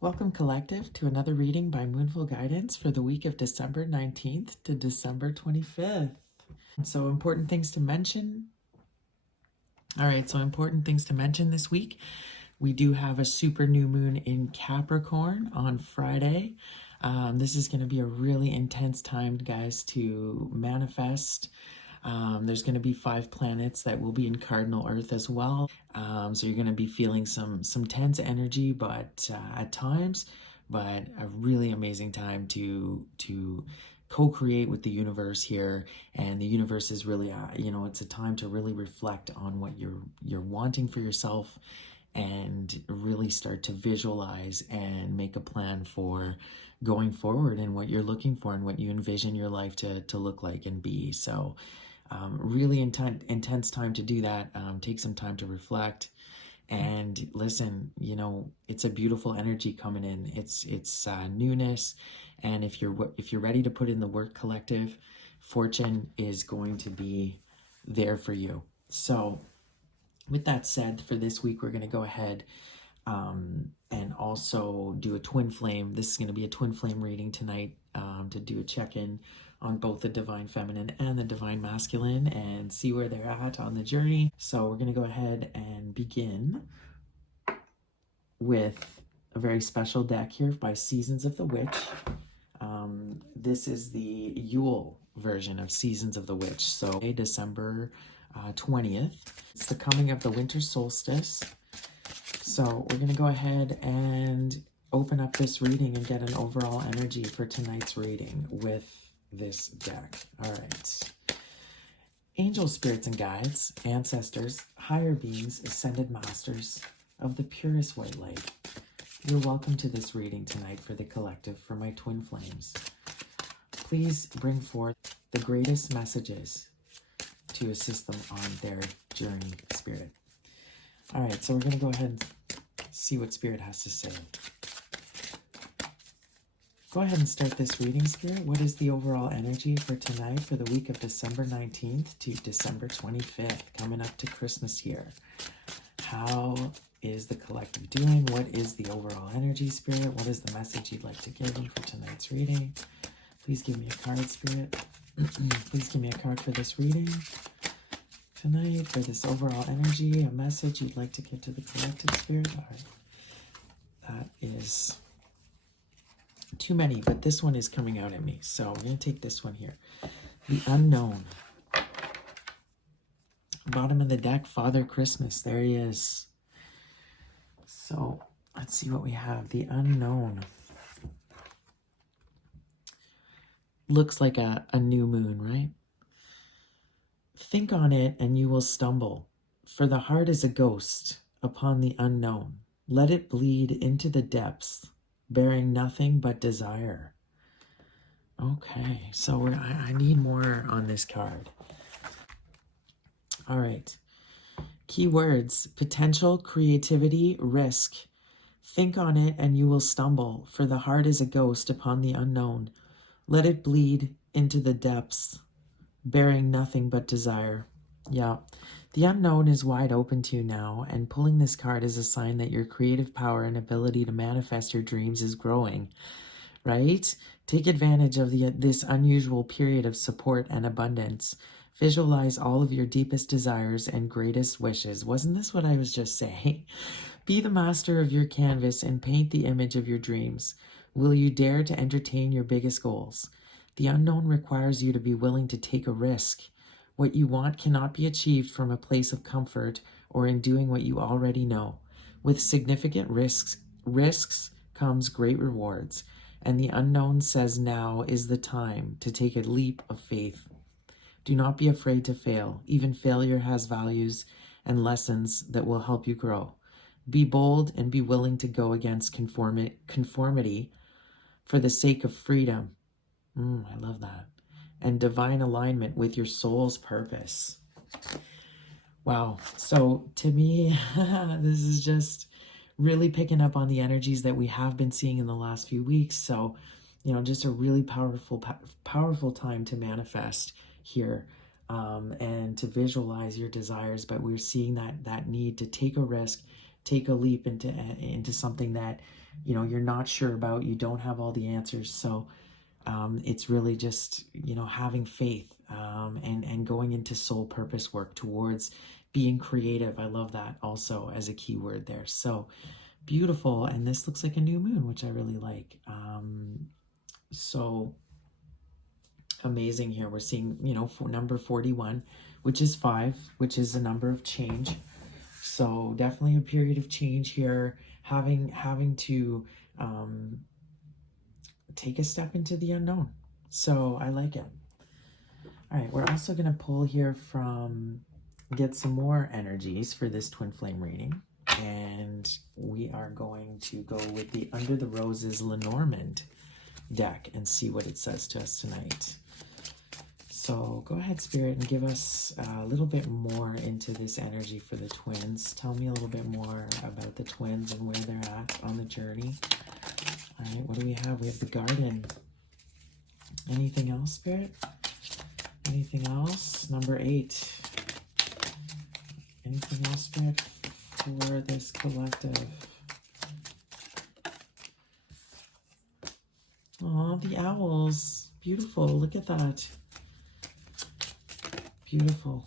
Welcome, Collective, to another reading by Moonful Guidance for the week of December 19th to December 25th. So, important things to mention. All right, so important things to mention this week. We do have a super new moon in Capricorn on Friday. This is going to be a really intense time, guys, to manifest. There's going to be 5 planets that will be in cardinal Earth as well. So you're going to be feeling some tense energy, but at times, but a really amazing time to co-create with the universe here. And the universe is really, it's a time to really reflect on what you're wanting for yourself, and really start to visualize and make a plan for going forward and what you're looking for and what you envision your life to look like and be. So really intense time to do that. Take some time to reflect and listen. It's a beautiful energy coming in. It's newness, and if you're ready to put in the work, Collective, fortune is going to be there for you. So with that said, for this week, we're going to go ahead and also do a twin flame. This is going to be a twin flame reading tonight, to do a check-in on both the divine feminine and the divine masculine and see where they're at on the journey. So we're going to go ahead and begin with a very special deck here by Seasons of the Witch. This is the Yule version of Seasons of the Witch. So December 20th. It's the coming of the winter solstice. So we're going to go ahead and open up this reading and get an overall energy for tonight's reading with this deck. All right. Angels, spirits, and guides, ancestors, higher beings, ascended masters of the purest white light, you're welcome to this reading tonight for the collective, for my twin flames. Please bring forth the greatest messages to assist them on their journey, Spirit. All right, so we're going to go ahead and see what Spirit has to say. Go ahead and start this reading, Spirit. What is the overall energy for tonight for the week of December 19th to December 25th, coming up to Christmas here? How is the collective doing? What is the overall energy, Spirit? What is the message you'd like to give me for tonight's reading? Please give me a card, Spirit. Please give me a card for this reading tonight, for this overall energy, a message you'd like to give to the collective, Spirit. All right. That is too many, but this one is coming out at me. So we're going to take this one here. The unknown. Bottom of the deck, Father Christmas. There he is. So let's see what we have. The unknown. Looks like a new moon, right? Think on it and you will stumble, for the heart is a ghost upon the unknown. Let it bleed into the depths, bearing nothing but desire. Okay, so I need more on this card. All right. Keywords: potential, creativity, risk. Think on it and you will stumble, for the heart is a ghost upon the unknown. Let it bleed into the depths, bearing nothing but desire. Yeah, the unknown is wide open to you now, and pulling this card is a sign that your creative power and ability to manifest your dreams is growing, right? Take advantage of this unusual period of support and abundance. Visualize all of your deepest desires and greatest wishes. Wasn't this what I was just saying? Be the master of your canvas and paint the image of your dreams. Will you dare to entertain your biggest goals? The unknown requires you to be willing to take a risk. What you want cannot be achieved from a place of comfort or in doing what you already know. With significant risks comes great rewards, and the unknown says now is the time to take a leap of faith. Do not be afraid to fail. Even failure has values and lessons that will help you grow. Be bold and be willing to go against conformity for the sake of freedom. I love that. And divine alignment with your soul's purpose. Wow. So to me, this is just really picking up on the energies that we have been seeing in the last few weeks. So, just a really powerful time to manifest here, and to visualize your desires. But we're seeing that need to take a risk, take a leap into something that, you know, you're not sure about, you don't have all the answers. So it's really just, you know, having faith, and going into soul purpose work towards being creative. I love that also as a keyword there. So beautiful. And this looks like a new moon, which I really like. So amazing here. We're seeing, you know, for number 41, which is 5, which is a number of change. So definitely a period of change here, having to take a step into the unknown. So I like it. All right, we're also going to pull here get some more energies for this twin flame reading. And we are going to go with the Under the Roses Lenormand deck and see what it says to us tonight. So go ahead, Spirit, and give us a little bit more into this energy for the twins. Tell me a little bit more about the twins and where they're at on the journey. All right, what do we have? We have the Garden. Anything else, Spirit? Anything else? Number 8. Anything else, Spirit, for this collective? Oh, the owls. Beautiful. Look at that. Beautiful.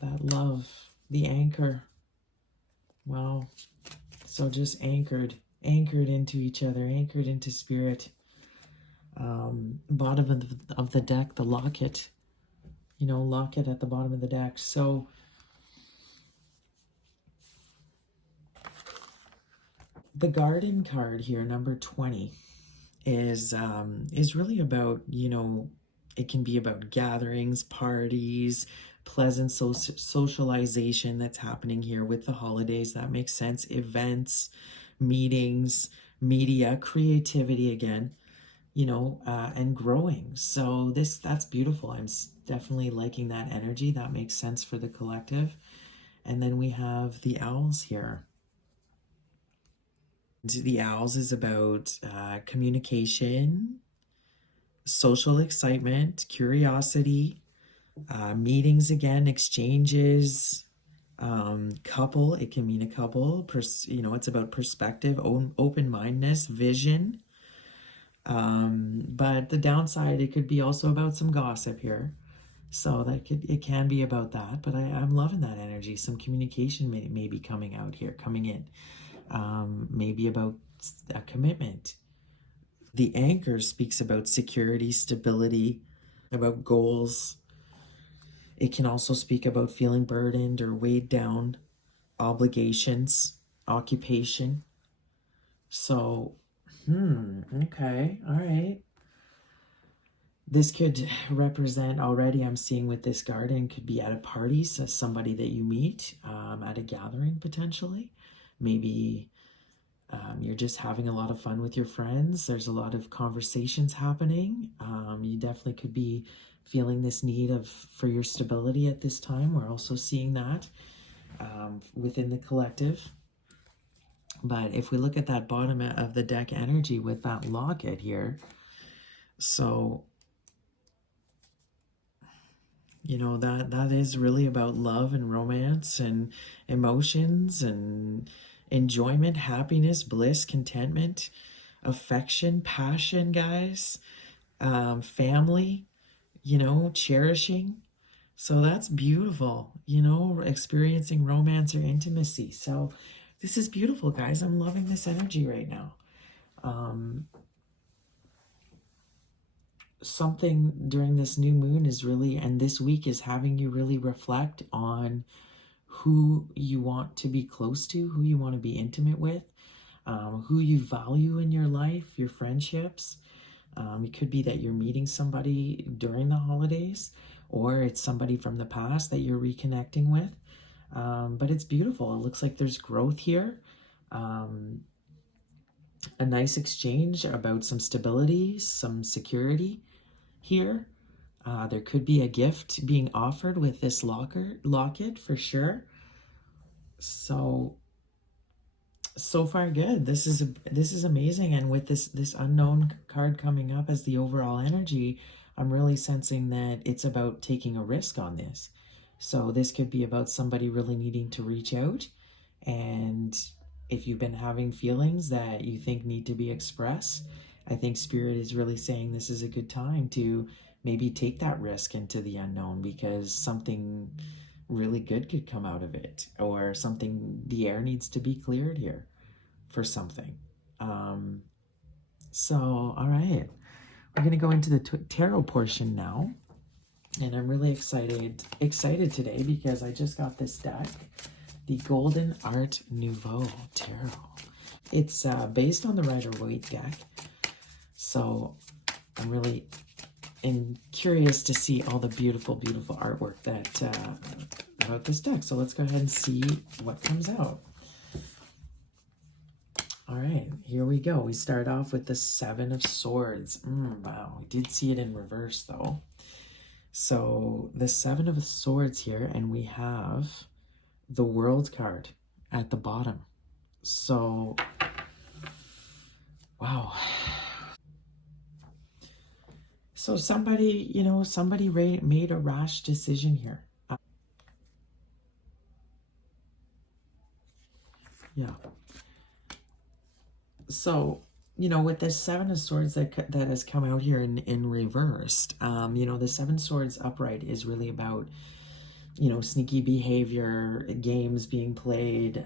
That love. The anchor. Wow. So just anchored into each other, anchored into spirit. Bottom of the deck, the locket. You know, locket at the bottom of the deck. So the Garden card here, number 20, is really about, you know, it can be about gatherings, parties, pleasant socialization that's happening here with the holidays. That makes sense. Events, meetings, media, creativity again, you know, and growing. So that's beautiful. I'm definitely liking that energy. That makes sense for the collective. And then we have the owls here. The owls is about communication, social excitement, curiosity, meetings again, exchanges, couple. It can mean a couple. You know, it's about perspective, open-mindedness, vision. But the downside, it could be also about some gossip here. So it can be about that. But I'm loving that energy. Some communication may be coming out here, coming in. Maybe about a commitment. The anchor speaks about security, stability, about goals. It can also speak about feeling burdened or weighed down, obligations, occupation. So, okay, all right. This could represent, already I'm seeing with this Garden, could be at a party, so somebody that you meet, at a gathering potentially. Maybe you're just having a lot of fun with your friends. There's a lot of conversations happening. You definitely could be feeling this need for your stability at this time. We're also seeing that within the collective. But if we look at that bottom of the deck energy with that locket here, so, you know, that is really about love and romance and emotions and enjoyment, happiness, bliss, contentment, affection, passion, guys, family, you know, cherishing. So that's beautiful, you know, experiencing romance or intimacy. So this is beautiful, guys. I'm loving this energy right now. Something during this new moon is really, and this week is having you really reflect on who you want to be close to, who you want to be intimate with, who you value in your life, your friendships. It could be that you're meeting somebody during the holidays, or it's somebody from the past that you're reconnecting with. But it's beautiful. It looks like there's growth here. A nice exchange about some stability, some security here. There could be a gift being offered with this locket for sure. So far good. This is amazing. And with this unknown card coming up as the overall energy, I'm really sensing that it's about taking a risk on this. So this could be about somebody really needing to reach out and if you've been having feelings that you think need to be expressed, I think Spirit is really saying this is a good time to maybe take that risk into the unknown, because something really good could come out of it, or something, the air needs to be cleared here for something. Um, so, all right, we're going to go into the tarot portion now. And I'm really excited today because I just got this deck, the Golden Art Nouveau Tarot. It's based on the Rider-Waite deck, so I'm really curious to see all the beautiful, beautiful artwork that about this deck. So let's go ahead and see what comes out. All right, here we go. We start off with the Seven of Swords. Wow, we did see it in reverse though. So the Seven of Swords here, and we have the World card at the bottom. So, wow. So somebody, somebody made a rash decision here. Yeah. So, with this Seven of Swords that has come out here in reversed, the Seven Swords upright is really about, sneaky behavior, games being played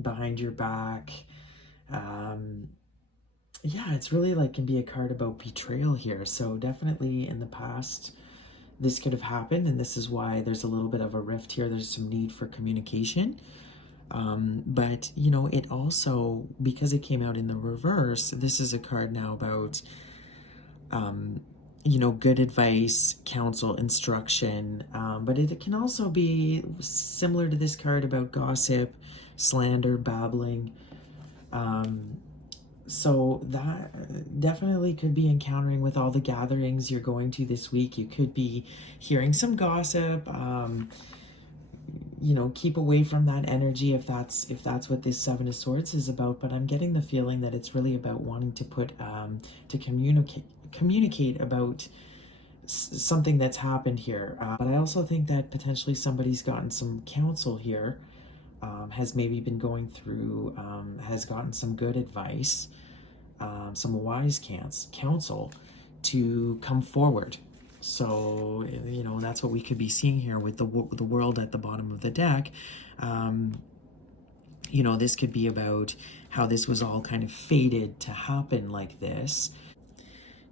behind your back. Yeah, it's really like can be a card about betrayal here. So definitely in the past, this could have happened, and this is why there's a little bit of a rift here. There's some need for communication. But, it also, because it came out in the reverse, this is a card now about, good advice, counsel, instruction. But it can also be similar to this card about gossip, slander, babbling. So that definitely could be encountering with all the gatherings you're going to this week. You could be hearing some gossip. Keep away from that energy if that's what this Seven of Swords is about. But I'm getting the feeling that it's really about wanting to put to communicate about something that's happened here. But I also think that potentially somebody's gotten some counsel here, has maybe been going through, has gotten some good advice, some wise counsel to come forward. So, that's what we could be seeing here with the world at the bottom of the deck. This could be about how this was all kind of fated to happen like this.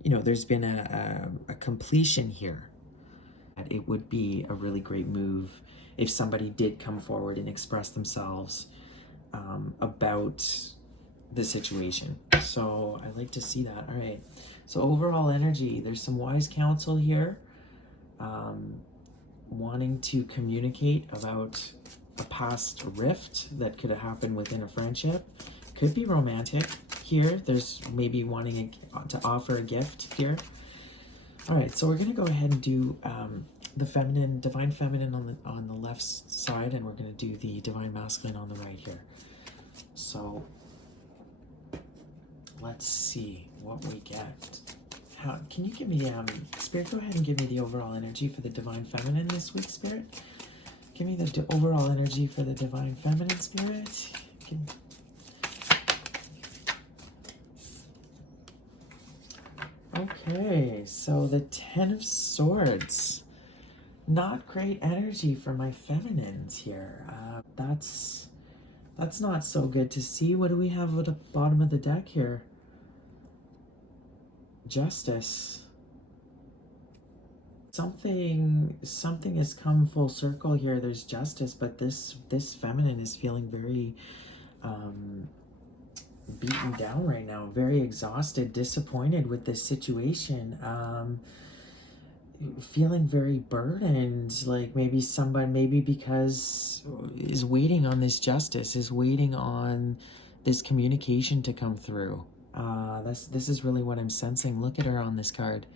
There's been a completion here. It would be a really great move if somebody did come forward and express themselves about the situation. So I like to see that. All right. So overall energy, there's some wise counsel here, wanting to communicate about a past rift that could have happened within a friendship. Could be romantic here. There's maybe wanting to offer a gift here. All right, so we're gonna go ahead and do the divine feminine on the left side, and we're gonna do the divine masculine on the right here. So let's see what we get. Can you give me, Spirit, go ahead and give me the overall energy for the divine feminine this week, Spirit. Give me the overall energy for the divine feminine, Spirit. Okay, so the Ten of Swords. Not great energy for my feminines here. That's not so good to see. What do we have at the bottom of the deck here? Justice. Something has come full circle here. There's justice, but this feminine is feeling very beaten down right now, very exhausted, disappointed with this situation, feeling very burdened, like maybe because is waiting on this justice, is waiting on this communication to come through. This is really what I'm sensing. Look at her on this card.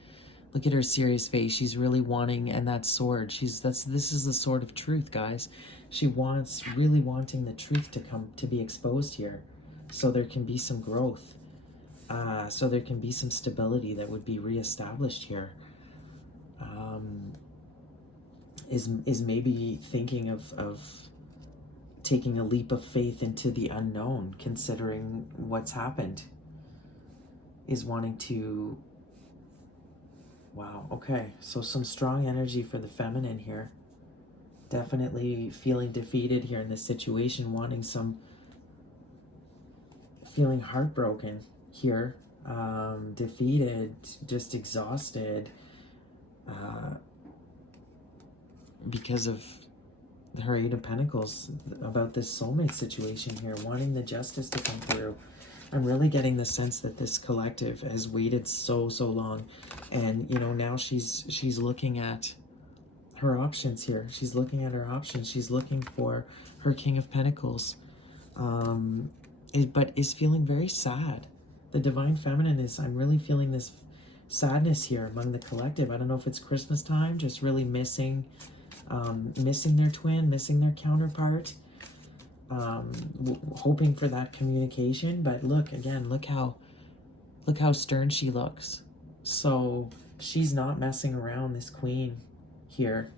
Look at her serious face. She's really wanting, and that sword. This is the sword of truth, guys. She really wanting the truth to be exposed here, so there can be some growth. So there can be some stability that would be reestablished here. Is maybe thinking of taking a leap of faith into the unknown, considering what's happened, is wanting to, wow, okay, so some strong energy for the feminine here. Definitely feeling defeated here in this situation, feeling heartbroken here, defeated, just exhausted, because of her Eight of Pentacles, about this soulmate situation here, wanting the justice to come through. I'm really getting the sense that this collective has waited so long, and you know, now she's looking at her options here. She's looking at her options. She's looking for her King of Pentacles, but is feeling very sad. The Divine Feminine is, I'm really feeling this sadness here among the collective. I don't know if it's Christmas time, just really missing their twin, missing their counterpart, hoping for that communication. But look again, look how stern she looks. So she's not messing around, this queen here.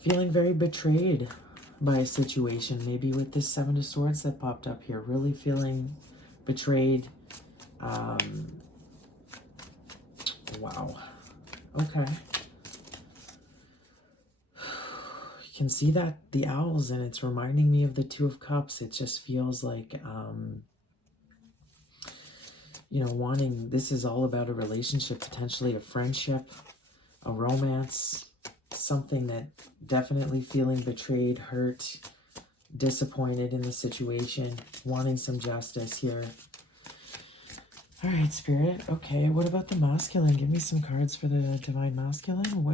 Feeling very betrayed by a situation, maybe with this Seven of Swords that popped up here. Really feeling betrayed. Wow. Okay. You can see that the owls, and it's reminding me of the Two of Cups. It just feels like, you know, wanting, this is all about a relationship, potentially a friendship, a romance, something that definitely feeling betrayed, hurt, disappointed in the situation, wanting some justice here. All right, Spirit. Okay, what about the masculine? Give me some cards for the Divine Masculine.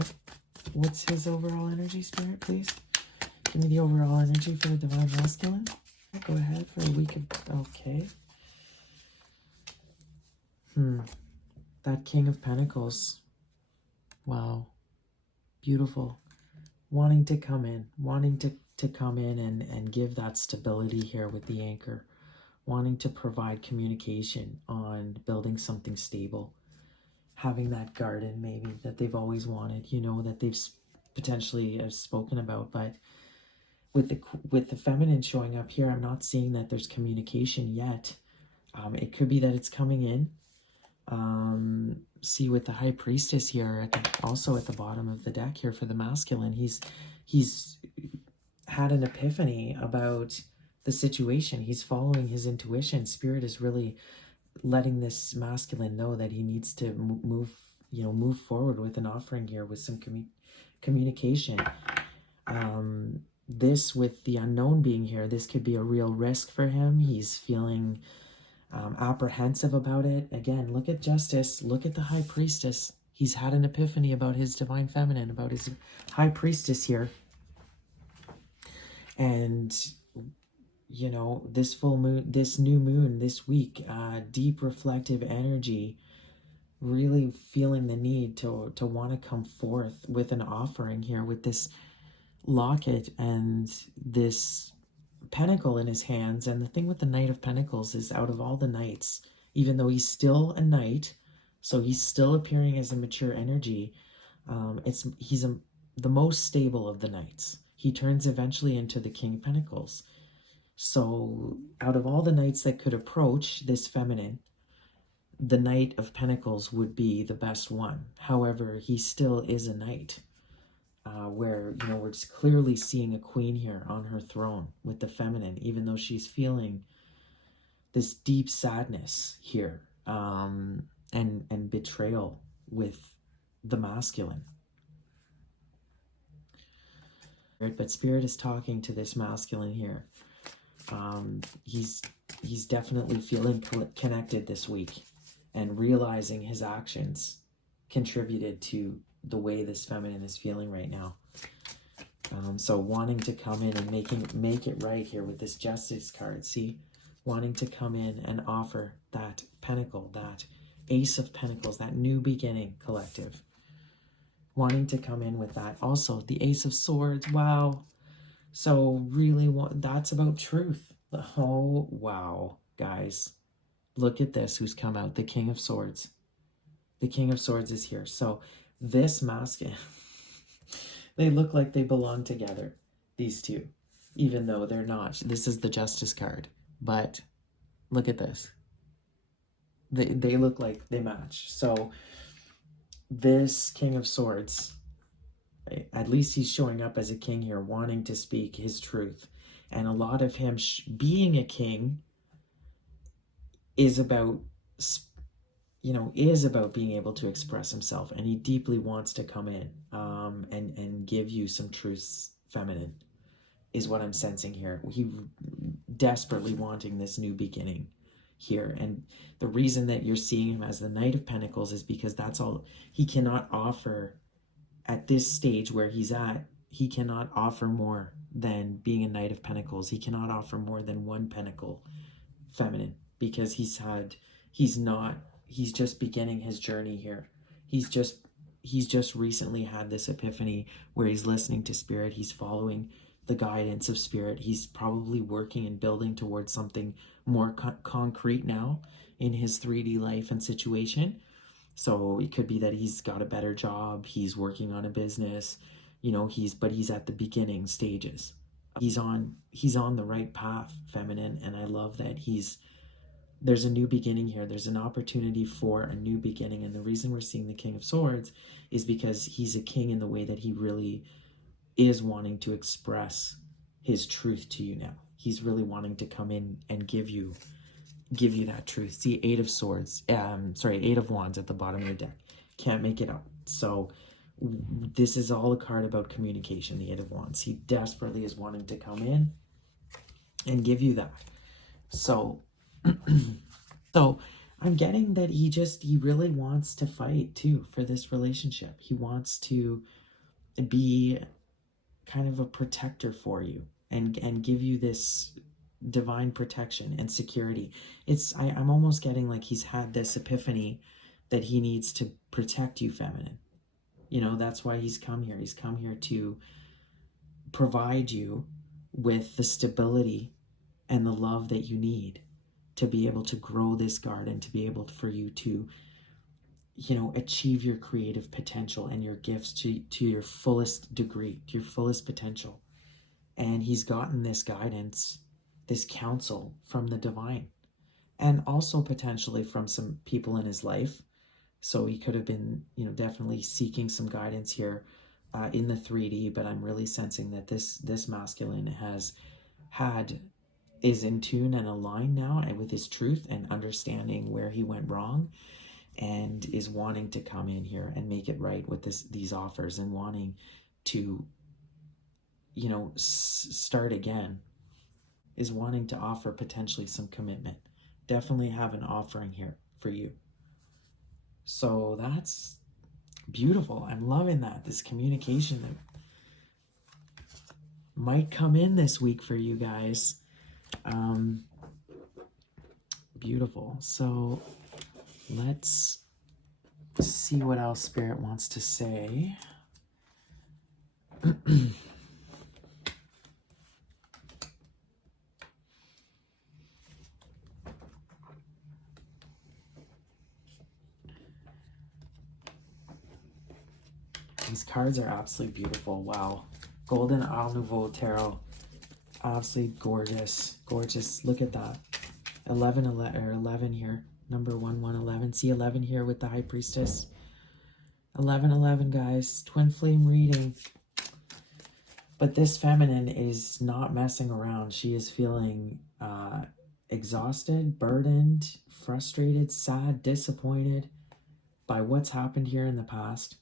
What's his overall energy, Spirit, please? Give me the overall energy for the Divine Masculine. Go ahead for a week of, okay. That King of Pentacles. Wow. Beautiful. Wanting to come in, and give that stability here with the anchor. Wanting to provide communication on building something stable. Having that garden maybe that they've always wanted, you know, that they've potentially spoken about. But with the feminine showing up here, I'm not seeing that there's communication yet. It could be that it's coming in. See, with the High Priestess here, also at the bottom of the deck here for the masculine, he's had an epiphany about the situation. He's following his intuition. Spirit is really letting this masculine know that he needs to move forward with an offering here, with some communication. This, with the unknown being here, this could be a real risk for him. He's feeling apprehensive about it. Again, look at Justice. Look at the High Priestess. He's had an epiphany about his Divine Feminine, about his High Priestess here. And, you know, this full moon, this new moon this week, deep reflective energy, really feeling the need to want to come forth with an offering here, with this locket and this pentacle in his hands. And the thing with the Knight of Pentacles is, out of all the knights, even though he's still a knight, so he's still appearing as a mature energy, he's the most stable of the knights. He turns eventually into the King of Pentacles. So out of all the knights that could approach this feminine, the Knight of Pentacles would be the best one. However, he still is a knight. Where, you know, we're just clearly seeing a queen here on her throne with the feminine, even though she's feeling this deep sadness here, and betrayal with the masculine. But Spirit is talking to this masculine here. He's definitely feeling connected this week, and realizing his actions contributed to the way this feminine is feeling right now. So wanting to come in and make it right here with this Justice card. See, wanting to come in and offer that pentacle, that Ace of Pentacles, that new beginning collective. Wanting to come in with that. Also, the Ace of Swords. Wow. So really, that's about truth. Oh, wow, guys. Look at this, who's come out. The King of Swords. The King of Swords is here. So this masculine, They look like they belong together, these two, even though they're not. This is the Justice card, but look at this. They look like they match. So this King of Swords, at least he's showing up as a king here, wanting to speak his truth. And a lot of him being a king is about, is about being able to express himself. And he deeply wants to come in and give you some truths, feminine, is what I'm sensing here. He desperately wanting this new beginning here. And the reason that you're seeing him as the Knight of Pentacles is because that's all he cannot offer at this stage where he's at. He cannot offer more than being a Knight of Pentacles. He cannot offer more than one pentacle feminine, because he's just beginning his journey here. He's just recently had this epiphany where he's listening to spirit. He's following the guidance of spirit. He's probably working and building towards something more concrete now in his 3D life and situation. So it could be that he's got a better job, he's working on a business, he's at the beginning stages. He's on the right path, feminine, and I love that there's a new beginning here. There's an opportunity for a new beginning. And the reason we're seeing the King of Swords is because he's a king in the way that he really is wanting to express his truth to you now. He's really wanting to come in and give you that truth. See, Eight of Wands at the bottom of the deck. Can't make it up. So this is all a card about communication, the Eight of Wands. He desperately is wanting to come in and give you that. So so I'm getting that he really wants to fight too for this relationship. He wants to be kind of a protector for you and give you this divine protection and security. I'm almost getting like he's had this epiphany that he needs to protect you, feminine. That's why he's come here. He's come here to provide you with the stability and the love that you need to be able to grow this garden, to be able for you to achieve your creative potential and your gifts to your fullest degree, to your fullest potential. And he's gotten this guidance, this counsel from the divine, and also potentially from some people in his life. So he could have been, definitely seeking some guidance here in the 3D, but I'm really sensing that this masculine is in tune and aligned now with his truth and understanding where he went wrong, and is wanting to come in here and make it right with these offers, and wanting to start again, is wanting to offer potentially some commitment. Definitely have an offering here for you. So that's beautiful. I'm loving that. This communication that might come in this week for you guys. Beautiful. So let's see what else Spirit wants to say. These cards are absolutely beautiful. Wow. Golden Au Nouveau Tarot. Absolutely gorgeous. Gorgeous. Look at that. 11 here. Number 1111. See 11 here with the High Priestess. 1111, guys. Twin flame reading. But this feminine is not messing around. She is feeling exhausted, burdened, frustrated, sad, disappointed by what's happened here in the past.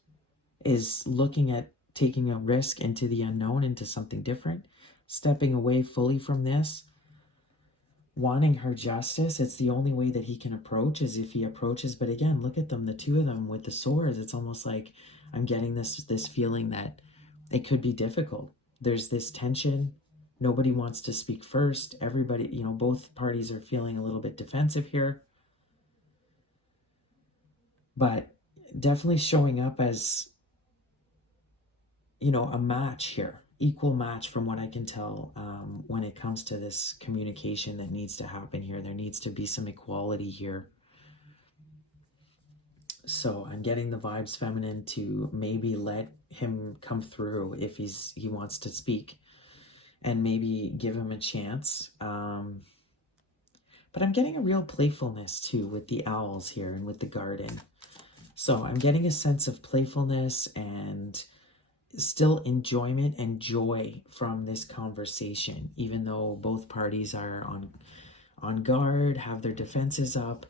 Is looking at taking a risk into the unknown, into something different, stepping away fully from this, wanting her justice. It's the only way that he can approach, is if he approaches. But again, look at them, the two of them with the swords. It's almost like I'm getting this feeling that it could be difficult. There's this tension. Nobody wants to speak first. Everybody, both parties are feeling a little bit defensive here. But definitely showing up as a match here, equal match from what I can tell, when it comes to this communication that needs to happen here. There needs to be some equality here. So I'm getting the vibes, feminine, to maybe let him come through if he wants to speak, and maybe give him a chance. But I'm getting a real playfulness too with the owls here and with the garden. So I'm getting a sense of playfulness and still enjoyment and joy from this conversation, even though both parties are on guard, have their defenses up.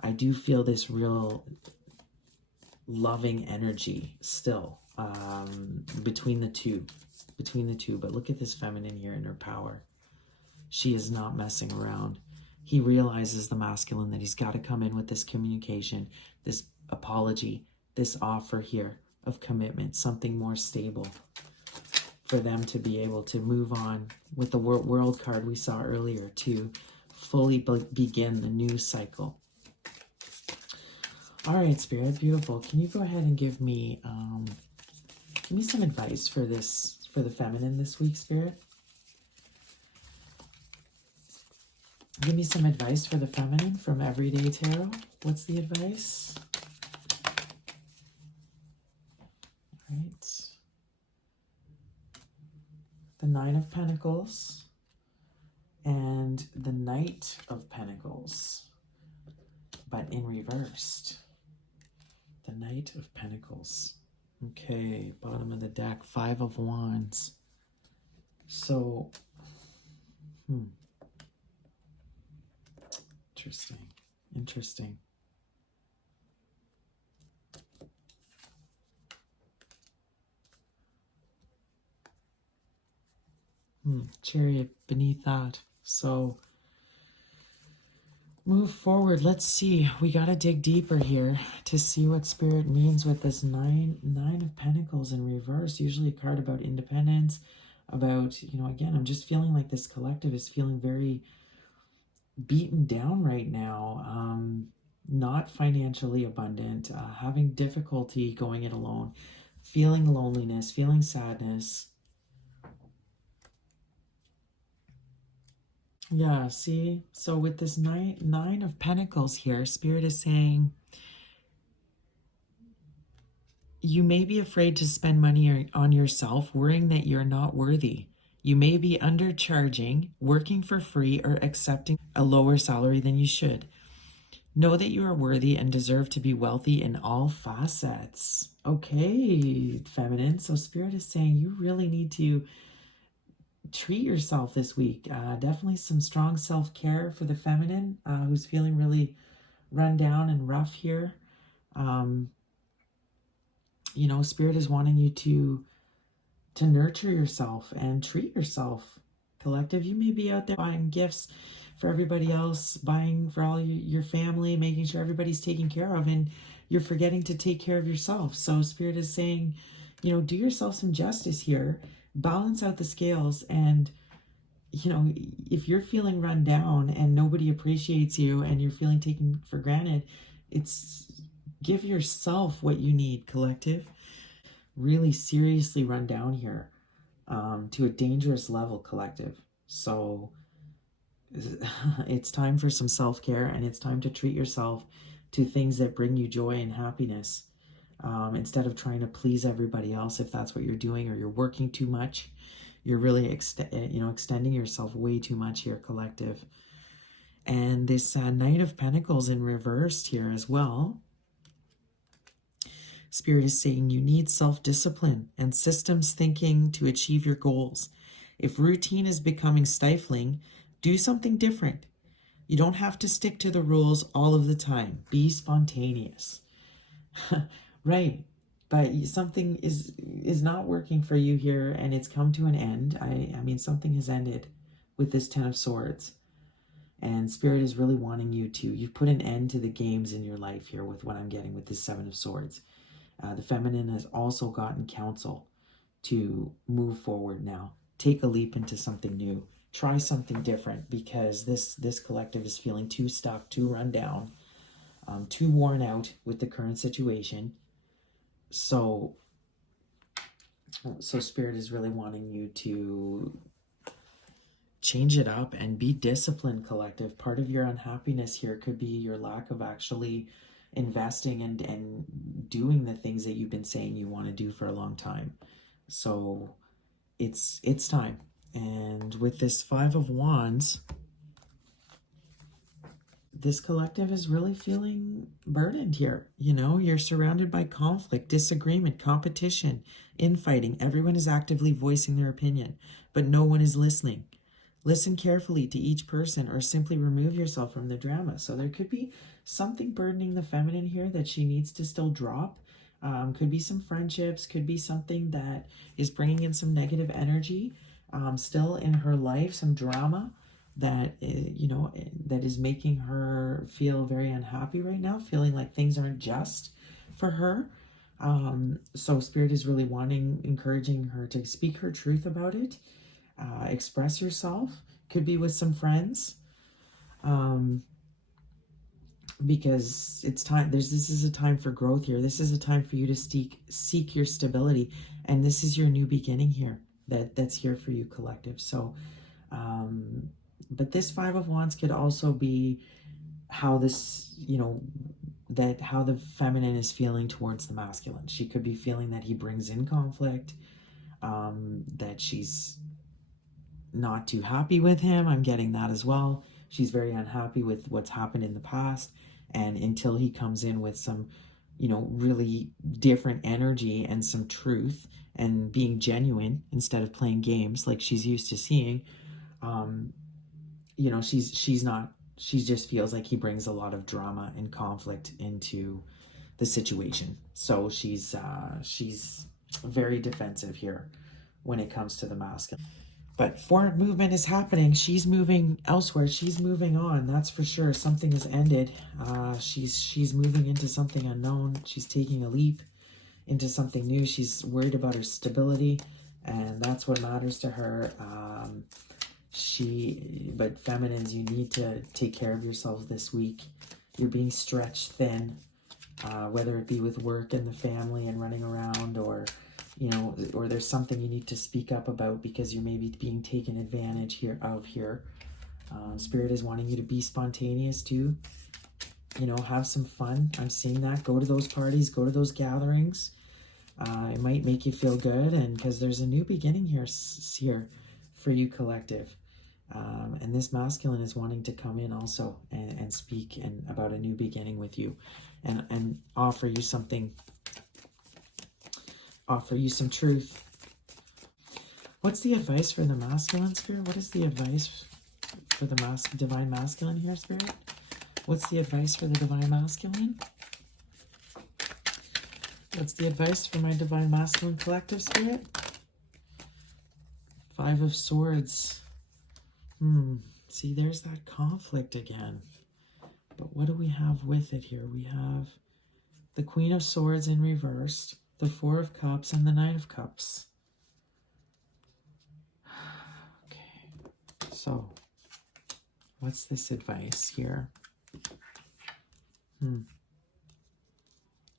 I do feel this real loving energy still between the two. But look at this feminine here in her power. She is not messing around. He realizes, the masculine, that he's got to come in with this communication, this apology, this offer here of commitment, something more stable for them to be able to move on with the world card we saw earlier, to fully begin the new cycle. All right, Spirit, beautiful. Can you go ahead and give me some advice for the feminine this week, Spirit? Give me some advice for the feminine from Everyday Tarot. What's the advice? All right. The Nine of Pentacles and the Knight of Pentacles, but in reversed. The Knight of Pentacles. Okay, bottom of the deck, Five of Wands. So, interesting. Chariot beneath that. So, move forward. Let's see. We got to dig deeper here to see what Spirit means with this nine of Pentacles in reverse. Usually a card about independence, about, again, I'm just feeling like this collective is feeling very beaten down right now. Not financially abundant, having difficulty going it alone, feeling loneliness, feeling sadness. Yeah, see? So with this nine of Pentacles here, Spirit is saying you may be afraid to spend money on yourself, worrying that you're not worthy. You may be undercharging, working for free, or accepting a lower salary than you should. Know that you are worthy and deserve to be wealthy in all facets. Okay, feminine. So Spirit is saying you really need to treat yourself this week. Definitely some strong self-care for the feminine who's feeling really run down and rough here. Spirit is wanting you to nurture yourself and treat yourself. Collective, you may be out there buying gifts for everybody else, buying for all your family, making sure everybody's taken care of, and you're forgetting to take care of yourself. So Spirit is saying, do yourself some justice here, balance out the scales, and if you're feeling run down and nobody appreciates you and you're feeling taken for granted, it's give yourself what you need, collective. Really seriously run down here to a dangerous level, collective. So it's time for some self-care, and it's time to treat yourself to things that bring you joy and happiness, instead of trying to please everybody else. If that's what you're doing, or you're working too much, you're really extending yourself way too much here, collective. And this Knight of Pentacles in reversed here as well. Spirit is saying you need self-discipline and systems thinking to achieve your goals. If routine is becoming stifling, do something different. You don't have to stick to the rules all of the time. Be spontaneous. Right. But something is not working for you here, and it's come to an end. I mean, something has ended with this Ten of Swords. And Spirit is really wanting you've put an end to the games in your life here with what I'm getting with this Seven of Swords. The feminine has also gotten counsel to move forward now. Take a leap into something new. Try something different, because this collective is feeling too stuck, too run down, too worn out with the current situation. So Spirit is really wanting you to change it up and be disciplined, collective. Part of your unhappiness here could be your lack of actually investing and doing the things that you've been saying you want to do for a long time. So it's time. And with this Five of Wands, this collective is really feeling burdened here. You're surrounded by conflict, disagreement, competition, infighting. Everyone is actively voicing their opinion, but no one is listening. Listen carefully to each person or simply remove yourself from the drama. So there could be something burdening the feminine here that she needs to still drop. Could be some friendships, could be something that is bringing in some negative energy still in her life, some drama that that is making her feel very unhappy right now, feeling like things aren't just for her. So Spirit is really encouraging her to speak her truth about it, express yourself. Could be with some friends, because it's time. This is a time for growth here. This is a time for you to seek your stability, and this is your new beginning here. That's here for you, collective. So, but this Five of Wands could also be how this, that how the feminine is feeling towards the masculine. She could be feeling that he brings in conflict, that she's not too happy with him. I'm getting that as well. She's very unhappy with what's happened in the past. And until he comes in with some, really different energy and some truth and being genuine instead of playing games like she's used to seeing, she's not, she just feels like he brings a lot of drama and conflict into the situation. So she's very defensive here when it comes to the masculine. But forward movement is happening. She's moving elsewhere. She's moving on. That's for sure. Something has ended. She's moving into something unknown. She's taking a leap into something new. She's worried about her stability, and that's what matters to her. But feminines, you need to take care of yourselves this week. You're being stretched thin, whether it be with work and the family and running around, or there's something you need to speak up about because you're maybe being taken advantage here. Spirit is wanting you to be spontaneous too. Have some fun. I'm seeing that. Go to those parties, go to those gatherings. It might make you feel good, and because there's a new beginning here for you, collective. And this masculine is wanting to come in also and speak about a new beginning with you, and offer you something. Offer you some truth. What's the advice for the masculine, Spirit? What is the advice for the divine masculine here, Spirit? What's the advice for the divine masculine? What's the advice for my divine masculine collective, Spirit? Five of Swords. See, there's that conflict again. But what do we have with it here? We have the Queen of Swords in reverse, the Four of Cups, and the Knight of Cups. Okay, so what's this advice here?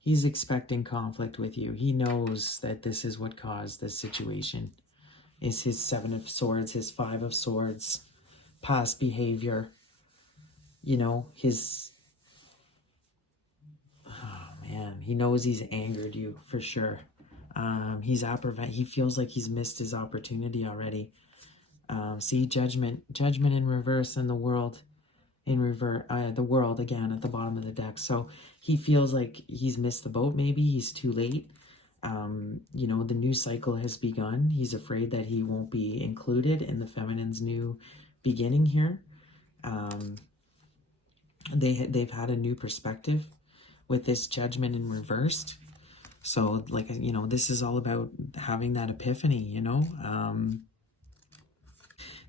He's expecting conflict with you. He knows that this is what caused this situation. Is his Seven of Swords, his Five of Swords, past behavior. His... Oh, man. He knows he's angered you for sure. He feels like he's missed his opportunity already. See, judgment in reverse, and the world in reverse. The world again at the bottom of the deck. So he feels like he's missed the boat. Maybe he's too late. The new cycle has begun. He's afraid that he won't be included in the feminine's new beginning here. They've had a new perspective with this judgment in reversed. So, this is all about having that epiphany,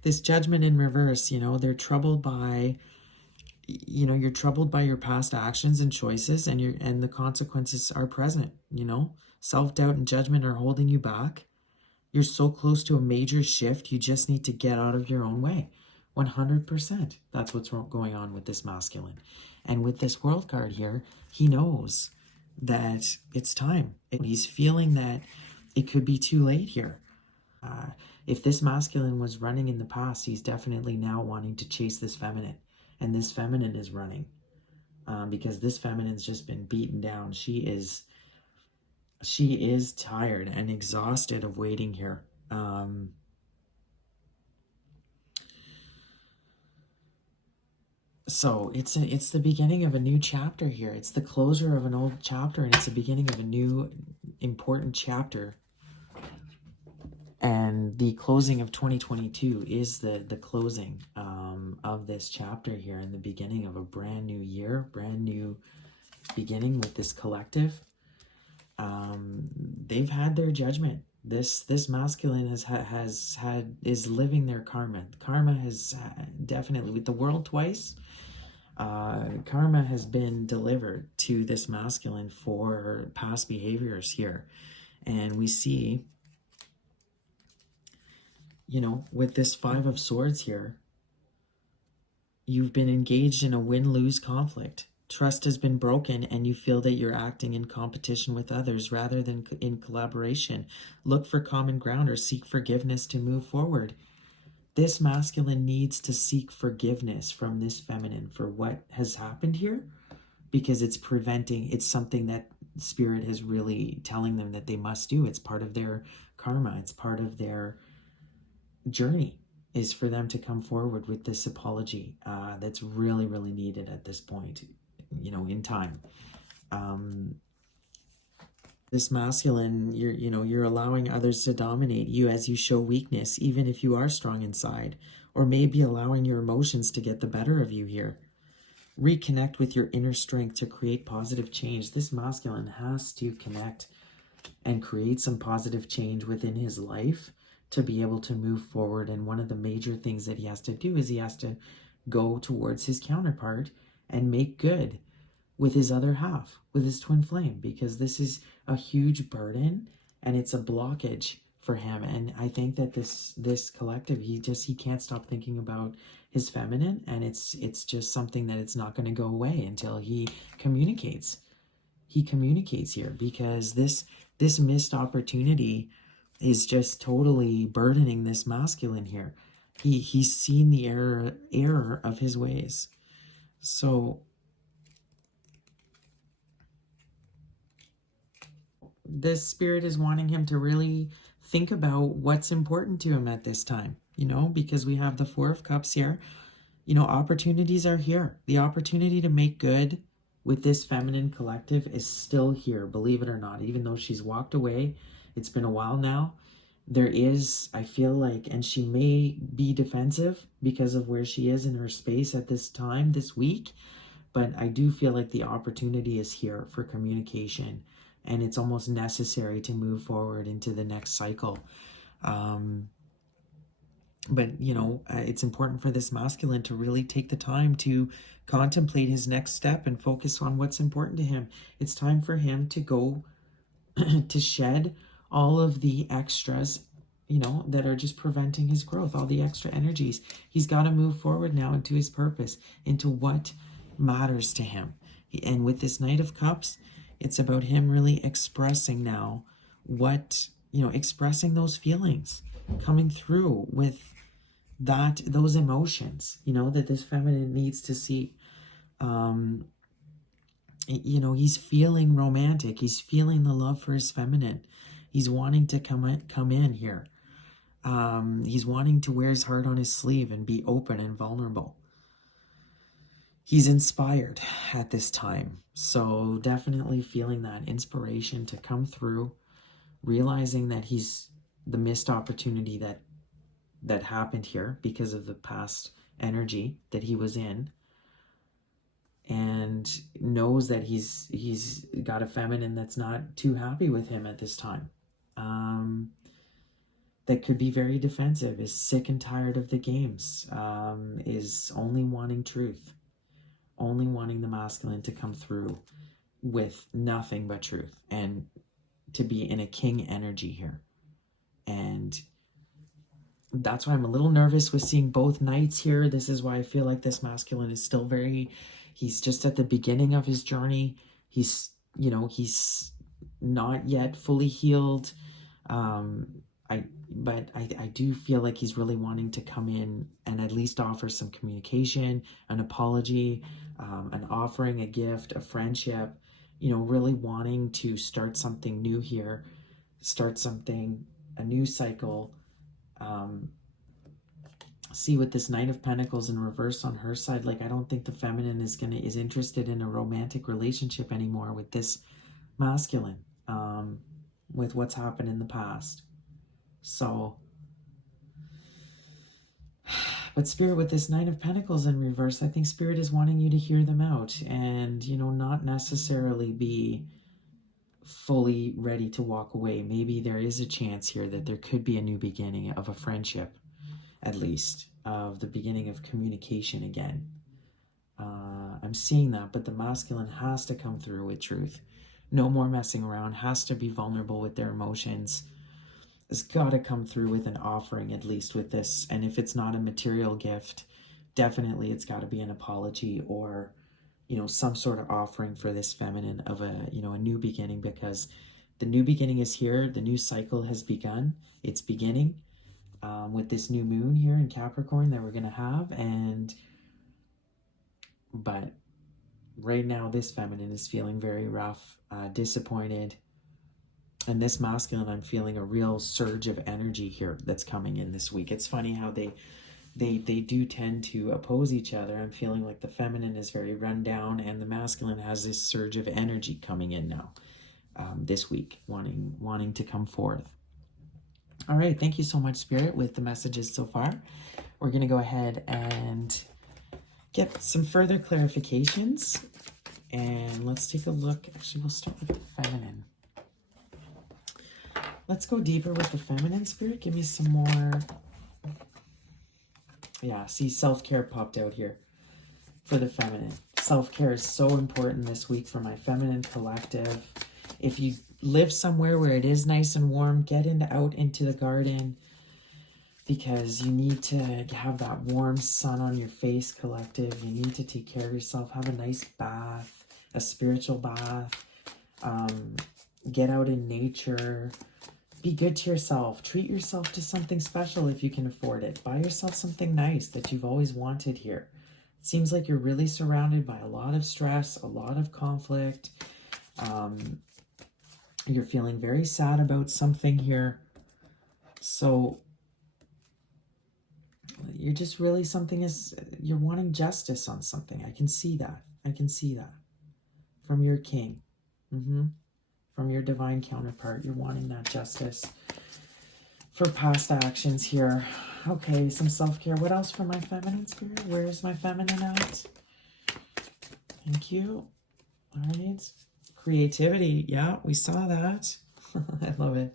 this judgment in reverse, they're troubled by, you're troubled by your past actions and choices, and the consequences are present, self-doubt and judgment are holding you back. You're so close to a major shift, you just need to get out of your own way. 100%. That's what's going on with this masculine. And with this World card here, he knows that it's time. He's feeling that it could be too late here. If this masculine was running in the past, he's definitely now wanting to chase this feminine. And this feminine is running. because this feminine's just been beaten down. She is tired and exhausted of waiting here. So it's the beginning of a new chapter here. It's the closure of an old chapter, and it's the beginning of a new important chapter. And the closing of 2022 is the closing of this chapter here, and the beginning of a brand new year, brand new beginning with this collective. They've had their judgment. This masculine is living their karma. Karma has definitely, with the world twice, karma has been delivered to this masculine for past behaviors here. And we see, you know, with this 5 of Swords here, you've been engaged in a win-lose conflict. Trust has been broken, and you feel that you're acting in competition with others rather than in collaboration. Look for common ground or seek forgiveness to move forward. This masculine needs to seek forgiveness from this feminine for what has happened here, because it's something that Spirit is really telling them that they must do. It's part of their karma. It's part of their journey, is for them to come forward with this apology that's really, really needed at this point, you know, in time. This masculine, you're allowing others to dominate you as you show weakness, even if you are strong inside, or maybe allowing your emotions to get the better of you here. Reconnect with your inner strength to create positive change. This masculine has to connect and create some positive change within his life to be able to move forward. And one of the major things that he has to do is he has to go towards his counterpart and make good with his other half, with his twin flame, because this is a huge burden and it's a blockage for him. And I think that this collective, he can't stop thinking about his feminine, and it's just something that it's not going to go away until he communicates. He communicates here, because this missed opportunity is just totally burdening this masculine here. He's seen the error of his ways. So this Spirit is wanting him to really think about what's important to him at this time, you know, because we have the 4 of Cups here. You know, opportunities are here. The opportunity to make good with this feminine collective is still here, believe it or not. Even though she's walked away, it's been a while now, there is, I feel like, and she may be defensive because of where she is in her space at this time, this week, but I do feel like the opportunity is here for communication, and it's almost necessary to move forward into the next cycle. But, you know, it's important for this masculine to really take the time to contemplate his next step and focus on what's important to him. It's time for him to go to shed all of the extras, you know, that are just preventing his growth, all the extra energies. He's got to move forward now into his purpose, into what matters to him. And with this Knight of Cups, it's about him really expressing now what, you know, expressing those feelings, coming through with those emotions, you know, that this feminine needs to see. You know, he's feeling romantic. He's feeling the love for his feminine. He's wanting to come in here. He's wanting to wear his heart on his sleeve and be open and vulnerable. He's inspired at this time. So definitely feeling that inspiration to come through, realizing that he's the missed opportunity that happened here because of the past energy that he was in, and knows that he's got a feminine that's not too happy with him at this time, that could be very defensive, is sick and tired of the games, is only wanting truth, only wanting the masculine to come through with nothing but truth, and to be in a king energy here. And that's why I'm a little nervous with seeing both knights here. This is why I feel like this masculine is still he's just at the beginning of his journey. He's, you know, he's not yet fully healed. I do feel like he's really wanting to come in and at least offer some communication, an apology, an offering, a gift, a friendship, really wanting to start something new here, start something, a new cycle. See, with this Knight of Pentacles in reverse on her side, like, I don't think the feminine is interested in a romantic relationship anymore with this masculine, with what's happened in the past. So, but Spirit, with this Nine of Pentacles in reverse, I think Spirit is wanting you to hear them out and, not necessarily be fully ready to walk away. Maybe there is a chance here that there could be a new beginning of a friendship, at least, of the beginning of communication again. I'm seeing that, but the masculine has to come through with truth. No more messing around, has to be vulnerable with their emotions. It's got to come through with an offering, at least with this. And if it's not a material gift, definitely it's got to be an apology or, some sort of offering for this feminine of a new beginning, because the new beginning is here. The new cycle has begun. It's beginning with this new moon here in Capricorn that we're going to have. But right now, this feminine is feeling very rough, disappointed. And this masculine, I'm feeling a real surge of energy here that's coming in this week. It's funny how they do tend to oppose each other. I'm feeling like the feminine is very run down and the masculine has this surge of energy coming in now this week, wanting to come forth. All right, thank you so much, Spirit, with the messages so far. We're going to go ahead and get some further clarifications. And let's take a look. Actually, we'll start with the feminine. Let's go deeper with the feminine, Spirit. Give me some more. Yeah, see, self-care popped out here for the feminine. Self-care is so important this week for my feminine collective. If you live somewhere where it is nice and warm, get out into the garden, because you need to have that warm sun on your face, collective. You need to take care of yourself. Have a nice bath, a spiritual bath. Get out in nature. Be good to yourself. Treat yourself to something special if you can afford it. Buy yourself something nice that you've always wanted here. It seems like you're really surrounded by a lot of stress, a lot of conflict. You're feeling very sad about something here. So you're just really you're wanting justice on something. I can see that. I can see that. From your king. From your divine counterpart. You're wanting that justice for past actions here. Okay, some self-care. What else for my feminine, Spirit? Where's my feminine at? Thank you. All right. Creativity. Yeah, we saw that. I love it.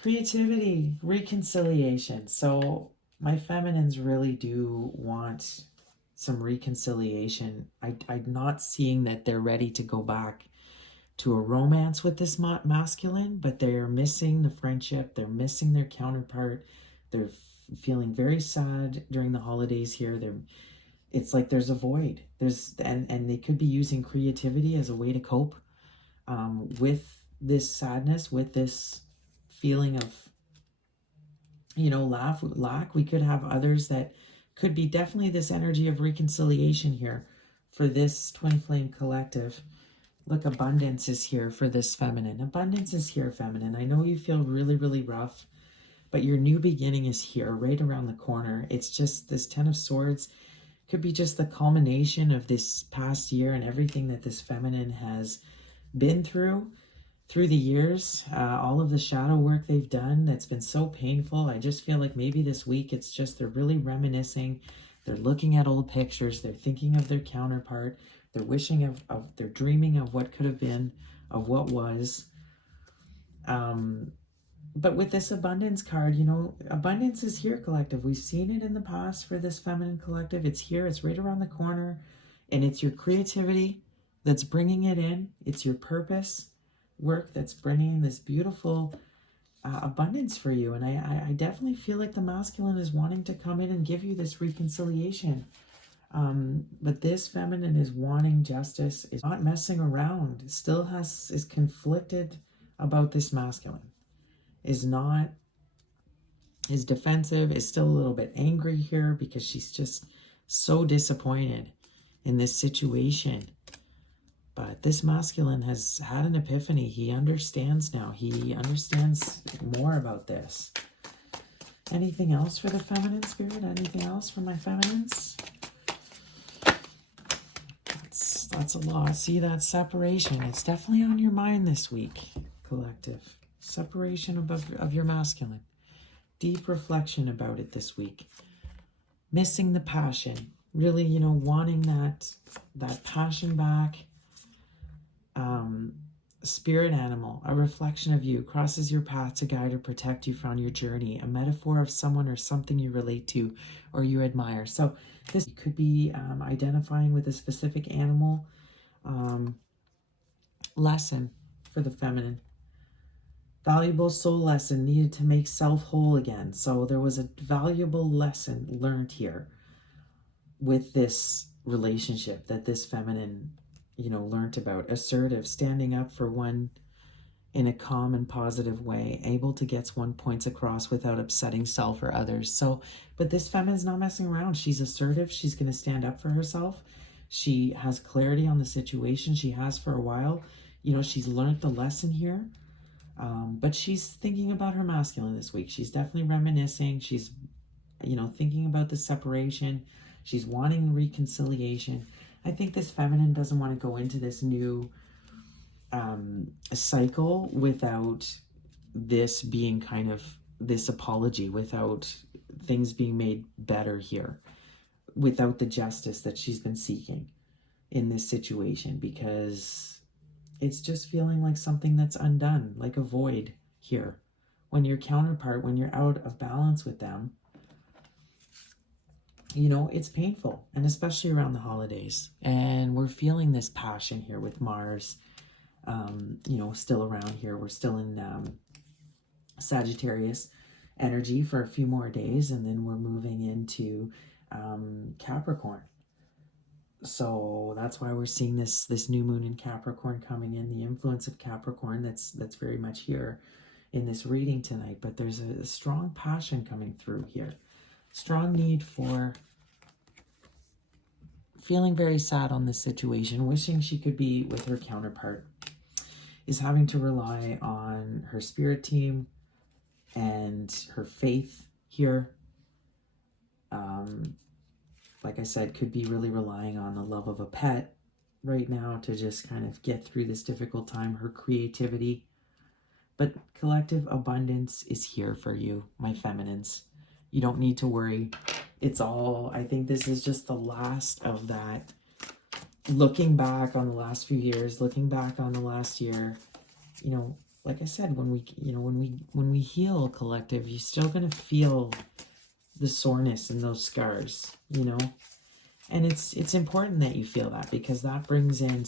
Creativity, reconciliation. So my feminines really do want some reconciliation. I'm not seeing that they're ready to go back to a romance with this masculine, but they're missing the friendship. They're missing their counterpart. They're feeling very sad during the holidays here. It's like there's a void. And they could be using creativity as a way to cope with this sadness, with this feeling of, lack. We could have others that could be definitely this energy of reconciliation here for this twin flame collective. Look, abundance is here for this feminine. Abundance is here, feminine. I know you feel really, really rough, but your new beginning is here, right around the corner. It's just this 10 of Swords could be just the culmination of this past year and everything that this feminine has been through the years. All of the shadow work they've done that's been so painful. I just feel like maybe this week it's just they're really reminiscing. They're looking at old pictures. They're thinking of their counterpart. They're wishing they're dreaming of what could have been, of what was. But with this abundance card, abundance is here, collective. We've seen it in the past for this feminine collective. It's here. It's right around the corner. And it's your creativity that's bringing it in. It's your purpose work that's bringing this beautiful abundance for you. And I definitely feel like the masculine is wanting to come in and give you this reconciliation. But this feminine is wanting justice, is not messing around, still is conflicted about this masculine. is not, is defensive, is still a little bit angry here because she's just so disappointed in this situation. But this masculine has had an epiphany. He understands now. He understands more about this. Anything else for the feminine, Spirit? Anything else for my feminines? That's a lot. See, that separation. It's definitely on your mind this week, collective. Separation of your masculine. Deep reflection about it this week. Missing the passion. Really, you know, wanting that passion back. Spirit animal, a reflection of you, crosses your path to guide or protect you from your journey. A metaphor of someone or something you relate to or you admire. So this could be identifying with a specific animal. Lesson for the feminine. Valuable soul lesson needed to make self whole again. So there was a valuable lesson learned here with this relationship that this feminine, you know, learned about. Assertive, standing up for one in a calm and positive way, able to get one points across without upsetting self or others. So, but this feminine's not messing around. She's assertive. She's going to stand up for herself. She has clarity on the situation. She has for a while. You know, she's learned the lesson here. But she's thinking about her masculine this week. She's definitely reminiscing. She's, you know, thinking about the separation. She's wanting reconciliation. I think this feminine doesn't want to go into this new cycle without this being kind of this apology, without things being made better here, without the justice that she's been seeking in this situation, because it's just feeling like something that's undone, like a void here. When your counterpart, when you're out of balance with them, you know, it's painful, and especially around the holidays. And we're feeling this passion here with Mars, you know, still around here. We're still in Sagittarius energy for a few more days, and then we're moving into Capricorn. So that's why we're seeing this new moon in Capricorn coming in, the influence of Capricorn that's very much here in this reading tonight. But there's a strong passion coming through here. Strong need for feeling very sad on this situation, wishing she could be with her counterpart, is having to rely on her spirit team and her faith here. Like I said, could be really relying on the love of a pet right now to just kind of get through this difficult time, her creativity. But collective abundance is here for you, my feminines. You don't need to worry. It's all, I think this is just the last of that. Looking back on the last few years, looking back on the last year, you know, like I said, when we heal, collective, you're still going to feel the soreness and those scars, you know, and it's important that you feel that, because that brings in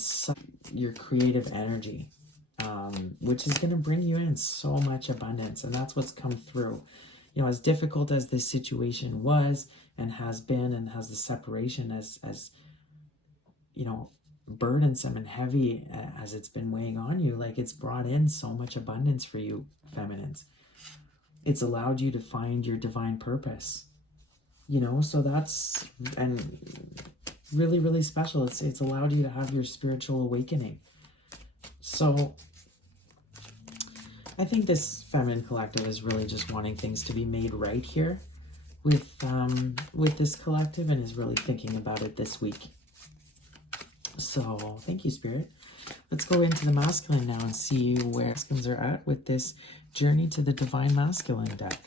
your creative energy, which is going to bring you in so much abundance. And that's what's come through, you know, as difficult as this situation was and has been, and has the separation as you know, burdensome and heavy as it's been weighing on you, like it's brought in so much abundance for you, feminines. It's allowed you to find your divine purpose, you know, so that's, and really, really special. It's allowed you to have your spiritual awakening. So I think this feminine collective is really just wanting things to be made right here with this collective, and is really thinking about it this week. So thank you, Spirit. Let's go into the masculine now and see where masculines are at with this journey to the divine masculine deck.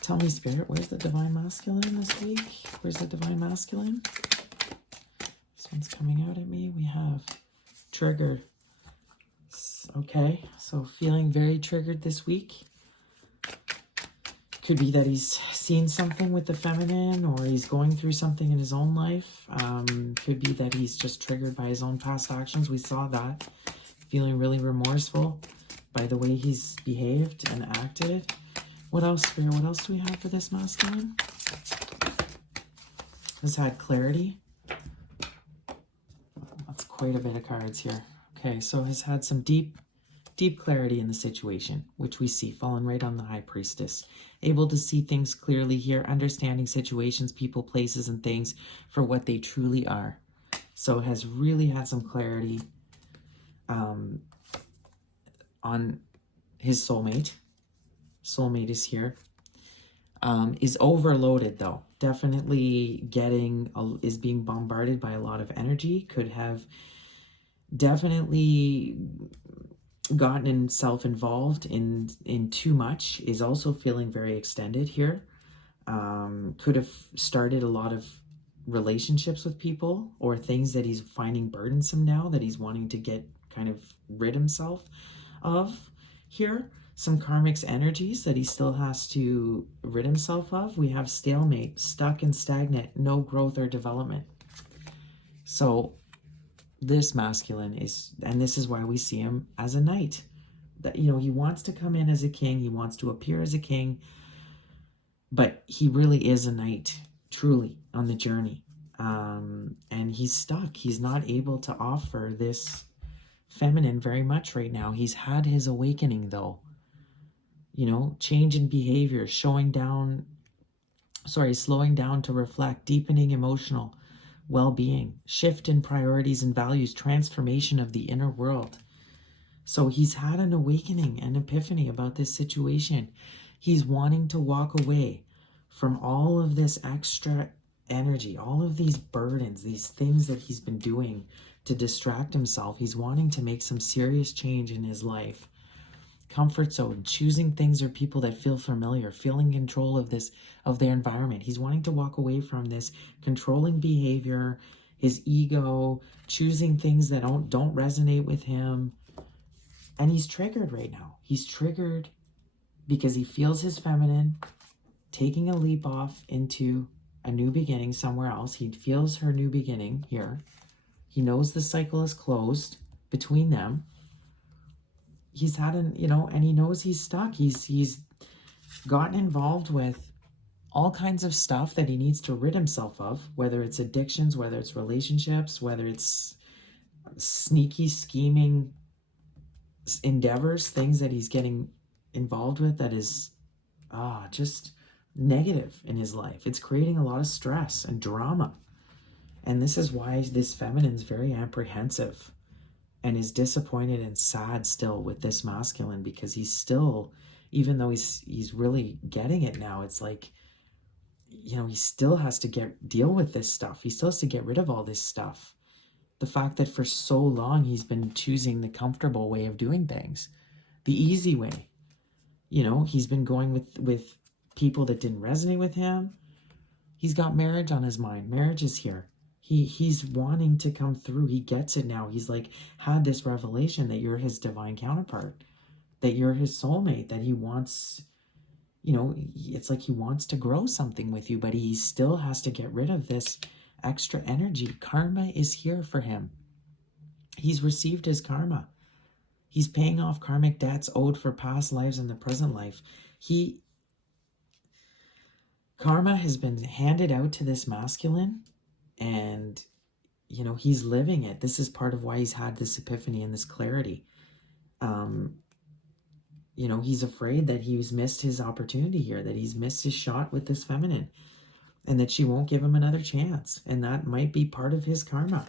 Tell me, Spirit, where's the divine masculine this week? Where's the divine masculine? This one's coming out at me. We have triggered. Okay, so feeling very triggered this week. Could be that he's seen something with the feminine, or he's going through something in his own life. Could be that he's just triggered by his own past actions. We saw that. Feeling really remorseful by the way he's behaved and acted. What else, Spirit? What else do we have for this masculine? Has had clarity. That's quite a bit of cards here. Okay, so has had some deep Deep clarity in the situation, which we see fallen right on the High Priestess. Able to see things clearly here, understanding situations, people, places, and things for what they truly are. So has really had some clarity on his soulmate. Soulmate is here. Is overloaded though. Definitely is being bombarded by a lot of energy. Could have definitely gotten himself involved in too much. Is also feeling very extended here. Could have started a lot of relationships with people or things that he's finding burdensome now that he's wanting to get kind of rid himself of here. Some karmic energies that he still has to rid himself of. We have stalemate, stuck and stagnant, no growth or development. So this masculine is, and this is why we see him as a knight. That, you know, he wants to come in as a king, he wants to appear as a king, but he really is a knight, truly, on the journey. And he's stuck. He's not able to offer this feminine very much right now. He's had his awakening, though. You know, change in behavior, slowing down to reflect, deepening emotional well-being, shift in priorities and values, transformation of the inner world. So he's had an awakening, an epiphany about this situation. He's wanting to walk away from all of this extra energy, all of these burdens, these things that he's been doing to distract himself. He's wanting to make some serious change in his life. Comfort zone, choosing things or people that feel familiar, feeling control of their environment. He's wanting to walk away from this controlling behavior, his ego, choosing things that don't resonate with him. And he's triggered right now. He's triggered because he feels his feminine taking a leap off into a new beginning somewhere else. He feels her new beginning here. He knows the cycle is closed between them. He's had and he knows he's stuck. He's gotten involved with all kinds of stuff that he needs to rid himself of, whether it's addictions, whether it's relationships, whether it's sneaky scheming endeavors, things that he's getting involved with that is just negative in his life. It's creating a lot of stress and drama. And this is why this feminine's very apprehensive and is disappointed and sad still with this masculine, because he's still, even though he's really getting it now, it's like, he still has to deal with this stuff. He still has to get rid of all this stuff. The fact that for so long he's been choosing the comfortable way of doing things, the easy way. He's been going with people that didn't resonate with him. He's got marriage on his mind. Marriage is here. He's wanting to come through. He gets it now. He's like had this revelation that you're his divine counterpart, that you're his soulmate, that he wants, it's like he wants to grow something with you, but he still has to get rid of this extra energy. Karma is here for him. He's received his karma. He's paying off karmic debts owed for past lives and the present life. Karma has been handed out to this masculine, and he's living it. This is part of why he's had this epiphany and this clarity. He's afraid that he's missed his opportunity here, that he's missed his shot with this feminine, and that she won't give him another chance. And that might be part of his karma,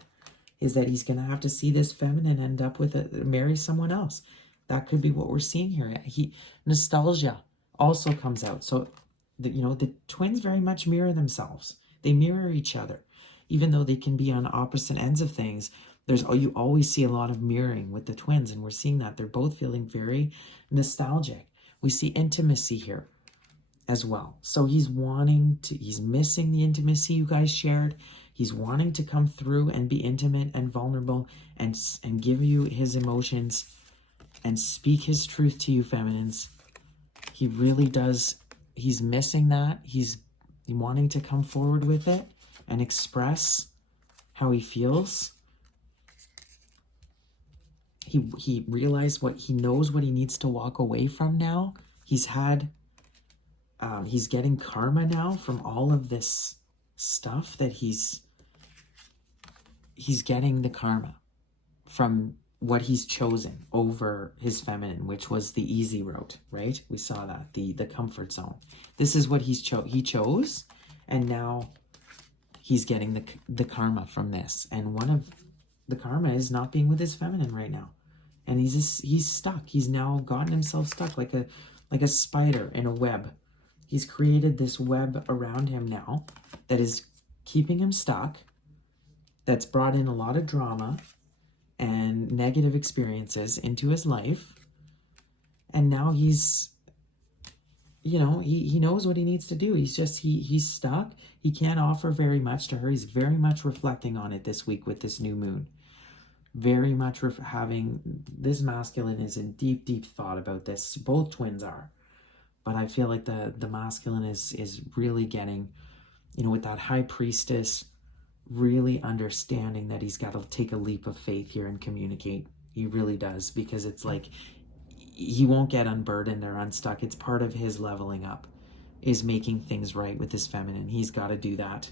is that he's going to have to see this feminine end up marry someone else. That could be what we're seeing here. Nostalgia also comes out. So, the twins very much mirror themselves. They mirror each other. Even though they can be on opposite ends of things, you always see a lot of mirroring with the twins, and we're seeing that. They're both feeling very nostalgic. We see intimacy here as well. So he's missing the intimacy you guys shared. He's wanting to come through and be intimate and vulnerable and give you his emotions and speak his truth to you, feminines. He really does. He's missing that. He's wanting to come forward with it and express how he feels. He realized he knows what he needs to walk away from now. He's getting karma now from all of this stuff that he's getting the karma from what he's chosen over his feminine, which was the easy road, right? We saw that, the comfort zone. This is what he chose, and now he's getting the karma from this. And one of the karma is not being with his feminine right now. And he's stuck. He's now gotten himself stuck like a spider in a web. He's created this web around him now that is keeping him stuck, that's brought in a lot of drama and negative experiences into his life. And now he's, you know, he knows what he needs to do. He's stuck. He can't offer very much to her. He's very much reflecting on it this week with this new moon. Very much having, this masculine is in deep, deep thought about this. Both twins are. But I feel like the masculine is really getting, you know, with that high priestess, really understanding that he's got to take a leap of faith here and communicate. He really does, because it's like he won't get unburdened or unstuck. It's part of his leveling up, is making things right with his feminine. He's got to do that,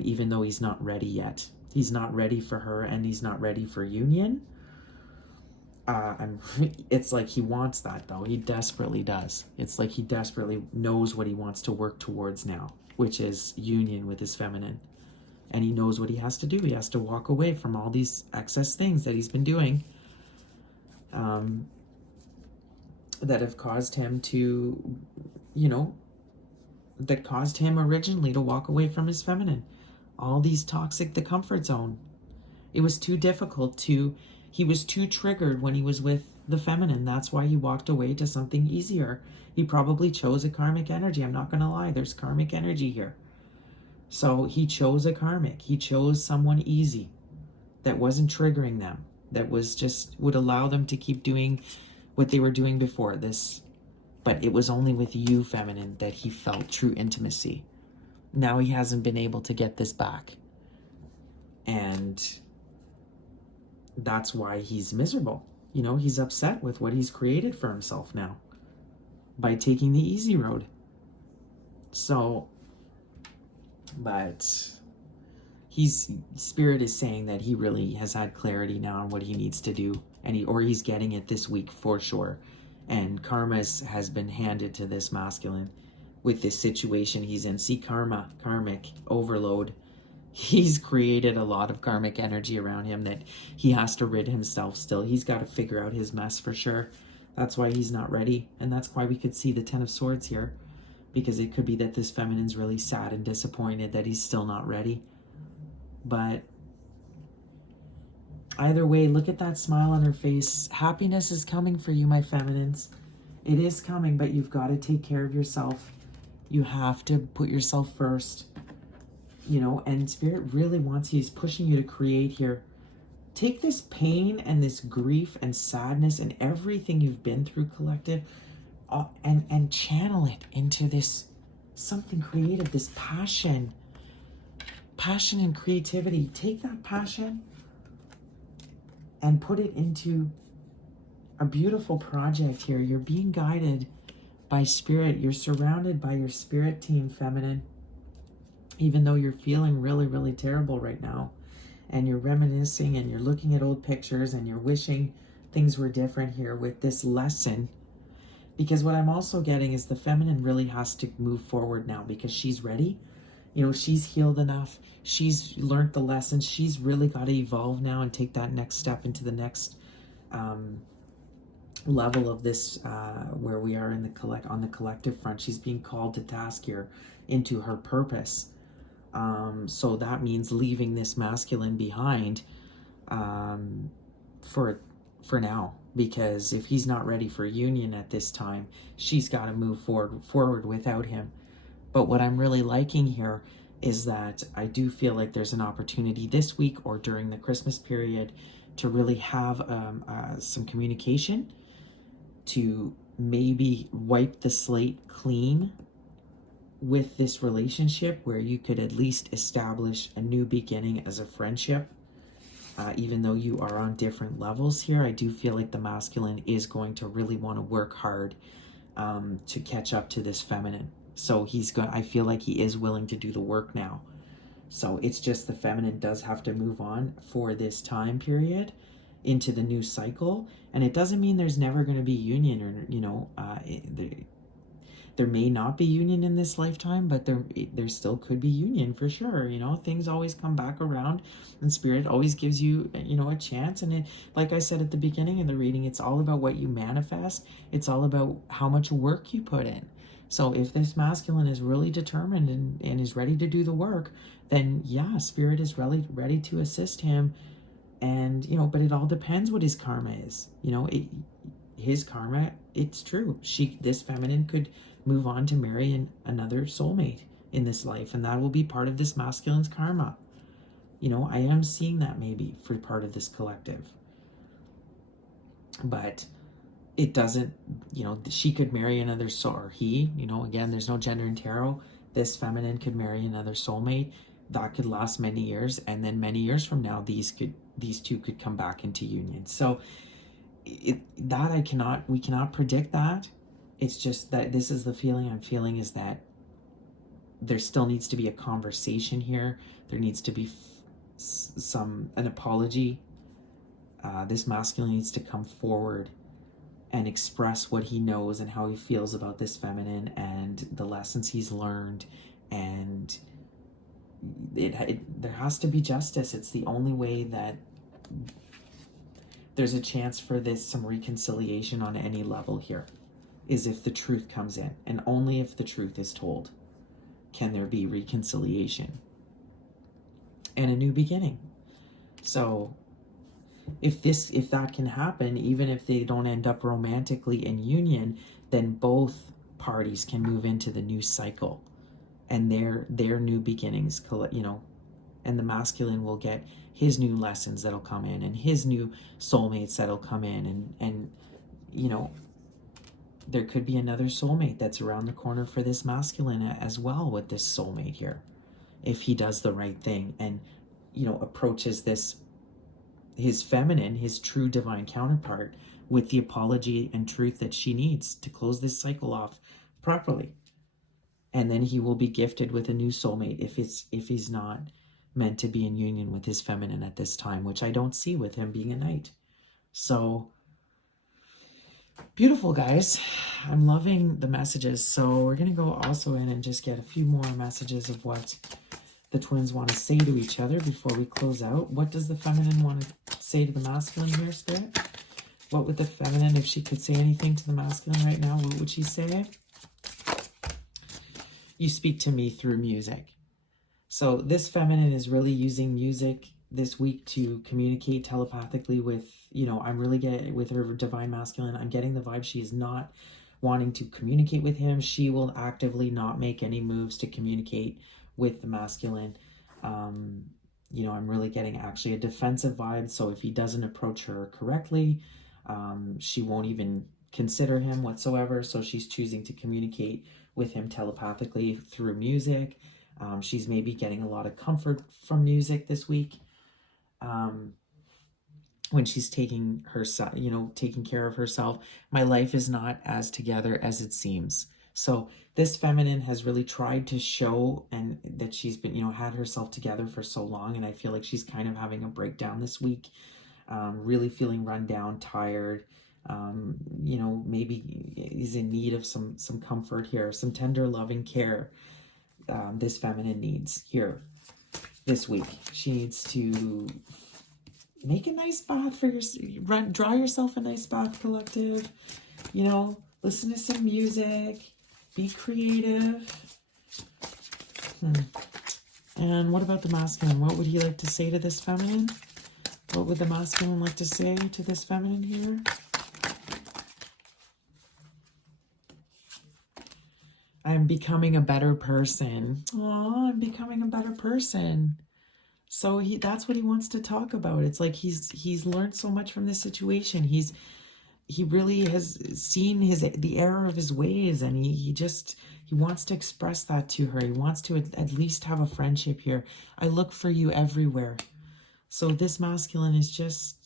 even though he's not ready yet. He's not ready for her, and he's not ready for union. It's like he wants that, though. He desperately does. It's like he desperately knows what he wants to work towards now, which is union with his feminine. And he knows what he has to do. He has to walk away from all these excess things that he's been doing, that have caused him to, you know, that caused him originally to walk away from his feminine. All these toxic, the comfort zone. It was too difficult he was too triggered when he was with the feminine. That's why he walked away to something easier. He probably chose a karmic energy. I'm not going to lie. There's karmic energy here. So he chose a karmic. He chose someone easy that wasn't triggering them, that was just would allow them to keep doing what they were doing before this. But it was only with you, feminine, that he felt true intimacy. Now he hasn't been able to get this back. And that's why he's miserable. You know, he's upset with what he's created for himself now by taking the easy road. So, but Spirit is saying that he really has had clarity now on what he needs to do, and he's getting it this week for sure. And karma has been handed to this masculine with this situation he's in. See, karmic overload. He's created a lot of karmic energy around him that he has to rid himself still. He's got to figure out his mess for sure. That's why he's not ready. And that's why we could see the Ten of Swords here. Because it could be that this feminine's really sad and disappointed that he's still not ready. But either way, look at that smile on her face. Happiness is coming for you, my feminines. It is coming, but you've got to take care of yourself. You have to put yourself first. You know, and Spirit really wants you, he's pushing you to create here. Take this pain and this grief and sadness and everything you've been through, collective, and channel it into this something creative, this passion and creativity. Take that passion and put it into a beautiful project here. You're being guided by Spirit. You're surrounded by your Spirit team, feminine. Even though you're feeling really, really terrible right now, and you're reminiscing and you're looking at old pictures and you're wishing things were different here with this lesson. Because what I'm also getting is the feminine really has to move forward now, because she's ready. You know, she's healed enough. She's learned the lessons. She's really got to evolve now and take that next step into the next level of this, where we are in on the collective front. She's being called to task here into her purpose. So that means leaving this masculine behind for now, because if he's not ready for union at this time, she's got to move forward without him. But what I'm really liking here is that I do feel like there's an opportunity this week or during the Christmas period to really have some communication to maybe wipe the slate clean with this relationship, where you could at least establish a new beginning as a friendship. Even though you are on different levels here, I do feel like the masculine is going to really want to work hard to catch up to this feminine. So I feel like he is willing to do the work now. So it's just the feminine does have to move on for this time period into the new cycle. And it doesn't mean there's never going to be union, or there may not be union in this lifetime, but there still could be union for sure. Things always come back around, and spirit always gives you a chance. And like I said at the beginning of the reading, it's all about what you manifest. It's all about how much work you put in. So if this masculine is really determined and is ready to do the work, then yeah, spirit is really ready to assist him. And but it all depends what his karma is. His karma, it's true, this feminine could move on to marry another soulmate in this life, and that will be part of this masculine's karma. I am seeing that maybe for part of this collective, but it doesn't, she could marry another soul, or he, again, there's no gender in tarot. This feminine could marry another soulmate. That could last many years, and then many years from now, these two could come back into union. So we cannot predict that. It's just that this is the feeling I'm feeling, is that there still needs to be a conversation here. There needs to be an apology. This masculine needs to come forward and express what he knows and how he feels about this feminine and the lessons he's learned. And there has to be justice. It's the only way that there's a chance for some reconciliation on any level here, is if the truth comes in. And only if the truth is told can there be reconciliation and a new beginning. So if that can happen, even if they don't end up romantically in union, then both parties can move into the new cycle and their new beginnings, and the masculine will get his new lessons that'll come in, and his new soulmates that'll come in, and there could be another soulmate that's around the corner for this masculine as well, with this soulmate here, if he does the right thing and approaches his feminine, his true divine counterpart, with the apology and truth that she needs to close this cycle off properly. And then he will be gifted with a new soulmate if he's not meant to be in union with his feminine at this time, which I don't see with him being a knight. So beautiful, guys. I'm loving the messages. So we're going to go also in and just get a few more messages of what the twins want to say to each other before we close out. What does the feminine want to say to the masculine here, Spirit? What would the feminine, if she could say anything to the masculine right now, what would she say? You speak to me through music. So this feminine is really using music this week to communicate telepathically with, I'm really getting with her divine masculine. I'm getting the vibe she is not wanting to communicate with him. She will actively not make any moves to communicate with the masculine. I'm really getting actually a defensive vibe. So if he doesn't approach her correctly, she won't even consider him whatsoever. So she's choosing to communicate with him telepathically through music. She's maybe getting a lot of comfort from music this week, when she's taking care of herself. My life is not as together as it seems. So this feminine has really tried to show and that she's been, had herself together for so long. And I feel like she's kind of having a breakdown this week, really feeling run down, tired, maybe is in need of some comfort here, some tender, loving care. This feminine needs here this week. She needs to make a nice bath for draw yourself a nice bath, collective. Listen to some music, be creative. And what about the masculine? What would he like to say to this feminine? What would the masculine like to say to this feminine here? I'm becoming a better person. Oh, I'm becoming a better person. So that's what he wants to talk about. It's like he's learned so much from this situation. He really has seen the error of his ways, and he wants to express that to her. He wants to at least have a friendship here. I look for you everywhere. So this masculine is just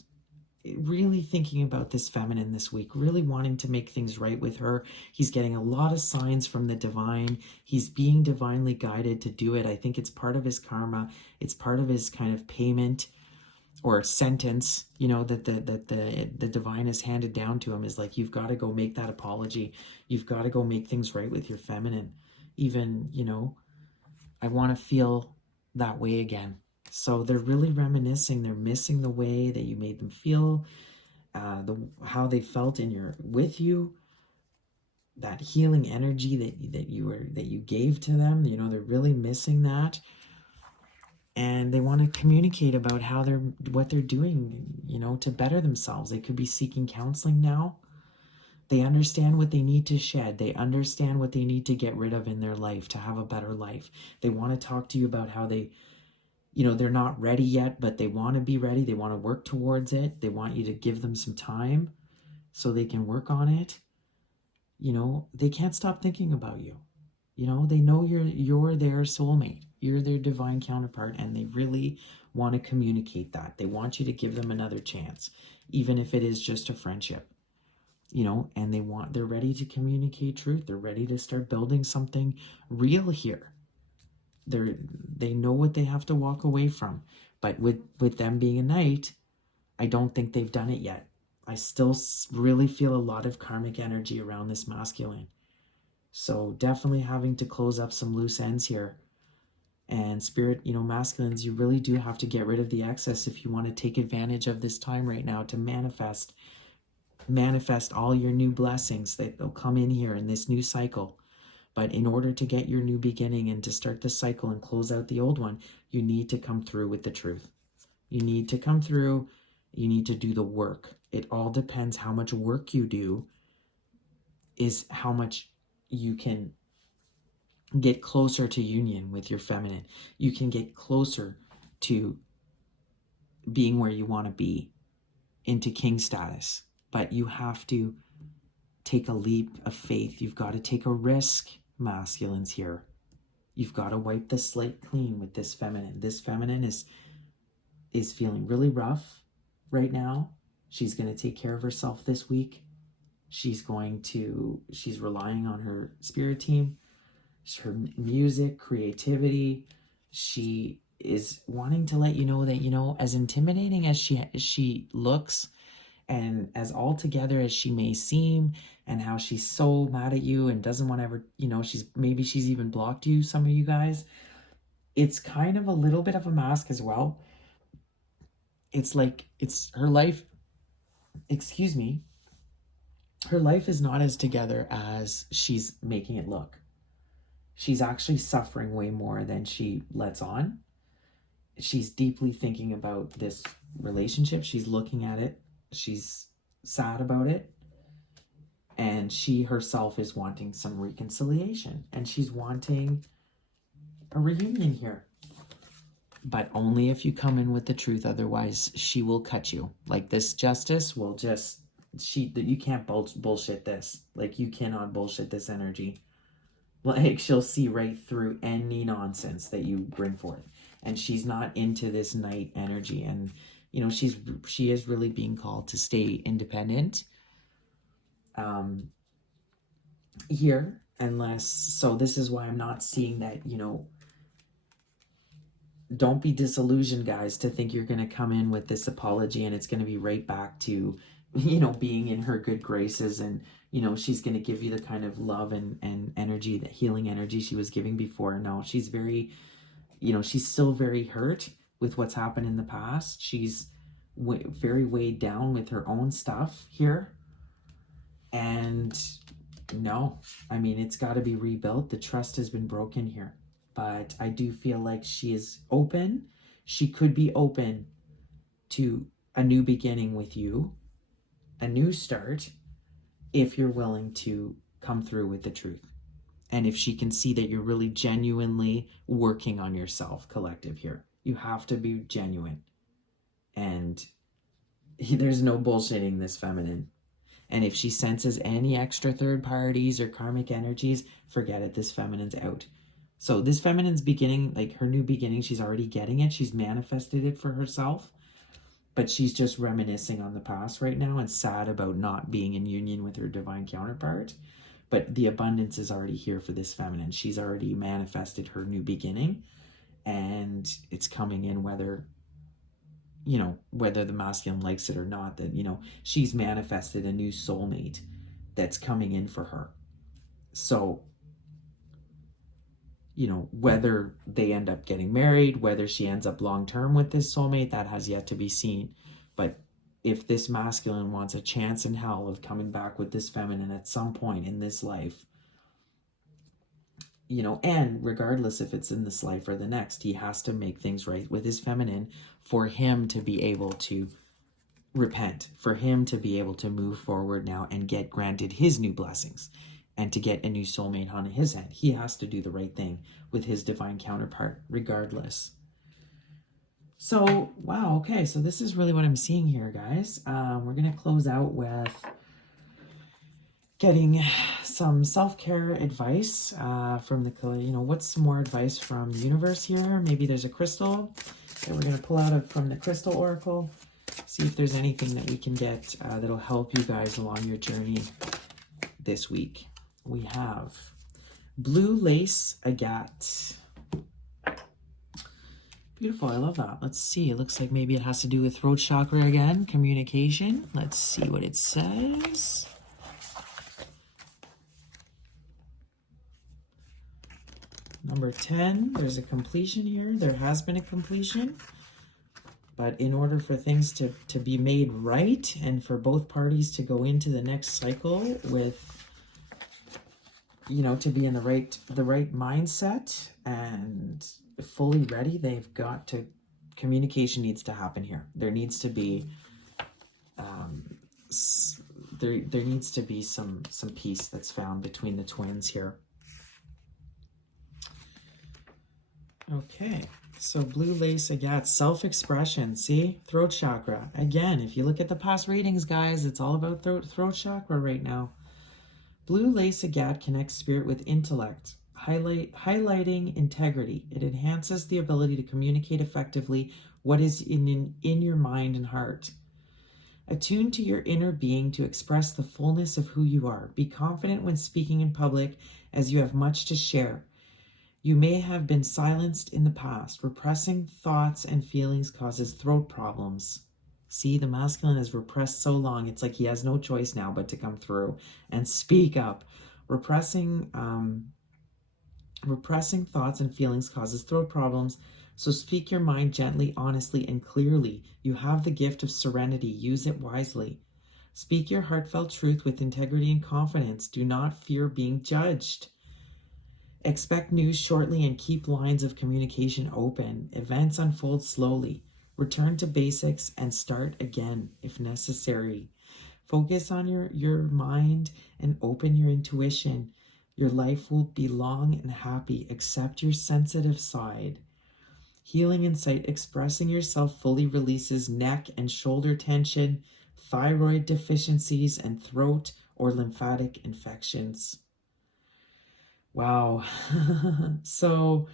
really thinking about this feminine this week, really wanting to make things right with her. He's getting a lot of signs from the divine. He's being divinely guided to do it. I think it's part of his karma. It's part of his kind of payment or sentence, you know, that the divine has handed down to him is like, you've got to go make that apology. You've got to go make things right with your feminine. Even, you know, I want to feel that way again. So they're really reminiscing. They're missing the way that you made them feel, how they felt in your with you, that healing energy that you gave to them. You know, they're really missing that, and they want to communicate about what they're doing, you know, to better themselves. They could be seeking counseling now. They understand what they need to shed. They understand what they need to get rid of in their life to have a better life. They want to talk to you about how they, you know, they're not ready yet, but they want to be ready. They want to work towards it. They want you to give them some time so they can work on it. You know, they can't stop thinking about you. You know, they know you're their soulmate. You're their divine counterpart, and they really want to communicate that. They want you to give them another chance, even if it is just a friendship. You know, and they're ready to communicate truth. They're ready to start building something real here. They know what they have to walk away from. But with them being a knight, I don't think they've done it yet. I still really feel a lot of karmic energy around this masculine. So definitely having to close up some loose ends here. And spirit, you know, masculines, you really do have to get rid of the excess if you want to take advantage of this time right now to manifest all your new blessings that will come in here in this new cycle. But in order to get your new beginning and to start the cycle and close out the old one, you need to come through with the truth. You need to come through. You need to do the work. It all depends how much work you do is how much you can get closer to union with your feminine. You can get closer to being where you want to be, into king status. But you have to take a leap of faith. You've got to take a risk, masculines here. You've got to wipe the slate clean with this feminine. This feminine is feeling really rough right now. She's going to take care of herself this week. She's relying on her spirit team, her music, creativity. She is wanting to let you know that, you know, as intimidating as she looks, and as all together as she may seem, and how she's so mad at you and doesn't want to ever, you know, she's even blocked you, some of you guys. It's kind of a little bit of a mask as well. It's like it's her life, excuse me, her life is not as together as she's making it look. She's actually suffering way more than she lets on. She's deeply thinking about this relationship. She's looking at it. She's sad about it. And she herself is wanting some reconciliation. And she's wanting a reunion here. But only if you come in with the truth. Otherwise, she will cut you. Like, this justice will just... you can't bullshit this. Like, you cannot bullshit this energy. Like, she'll see right through any nonsense that you bring forth. And she's not into this knight energy. And, you know, she is really being called to stay independent here. So this is why I'm not seeing that, you know, don't be disillusioned, guys, to think you're going to come in with this apology and it's going to be right back to, you know, being in her good graces, and, you know, she's going to give you the kind of love and energy, the healing energy she was giving before. No, she's very, you know, she's still very hurt with what's happened in the past. She's very weighed down with her own stuff here. And no, I mean, it's got to be rebuilt. The trust has been broken here. But I do feel like she is open. She could be open to a new beginning with you, a new start, if you're willing to come through with the truth. And if she can see that you're really genuinely working on yourself, collective here. You have to be genuine. And there's no bullshitting this feminine. And if she senses any extra third parties or karmic energies, forget it. This feminine's out. So this feminine's beginning, like her new beginning, she's already getting it. She's manifested it for herself. But she's just reminiscing on the past right now and sad about not being in union with her divine counterpart. But the abundance is already here for this feminine. She's already manifested her new beginning. And it's coming in whether you know, whether the masculine likes it or not, that, you know, she's manifested a new soulmate that's coming in for her. So, you know, whether they end up getting married, whether she ends up long term with this soulmate, that has yet to be seen. But if this masculine wants a chance in hell of coming back with this feminine at some point in this life, you know, and regardless if it's in this life or the next, he has to make things right with his feminine for him to be able to repent, for him to be able to move forward now and get granted his new blessings and to get a new soulmate on his end. He has to do the right thing with his divine counterpart regardless. So, wow, okay, so this is really what I'm seeing here, guys. We're going to close out with getting some self-care advice from the, you know, what's some more advice from the universe here? Maybe there's a crystal that we're going to pull out from the crystal oracle. See if there's anything that we can get that'll help you guys along your journey this week. We have blue lace agate. Beautiful, I love that. Let's see, it looks like maybe it has to do with throat chakra again, communication. Let's see what it says. Number 10, there's a completion here. There has been a completion. But in order for things to be made right and for both parties to go into the next cycle with, you know, to be in the right mindset and fully ready, they've got to, communication needs to happen here. There needs to be there needs to be some peace that's found between the twins here. Okay, so blue lace agate, self-expression. See, throat chakra. Again, if you look at the past readings, guys, it's all about throat chakra right now. Blue lace agate connects spirit with intellect, highlighting integrity. It enhances the ability to communicate effectively what is in your mind and heart. Attune to your inner being to express the fullness of who you are. Be confident when speaking in public, as you have much to share. You may have been silenced in the past. Repressing thoughts and feelings causes throat problems. See, the masculine is repressed so long, it's like he has no choice now but to come through and speak up. Repressing thoughts and feelings causes throat problems, so speak your mind gently, honestly, and clearly. You have the gift of serenity. Use it wisely. Speak your heartfelt truth with integrity and confidence. Do not fear being judged. Expect news shortly and keep lines of communication open. Events unfold slowly. Return to basics and start again if necessary. Focus on your mind and open your intuition. Your life will be long and happy. Accept your sensitive side. Healing insight, expressing yourself fully releases neck and shoulder tension, thyroid deficiencies, and throat or lymphatic infections. Wow. So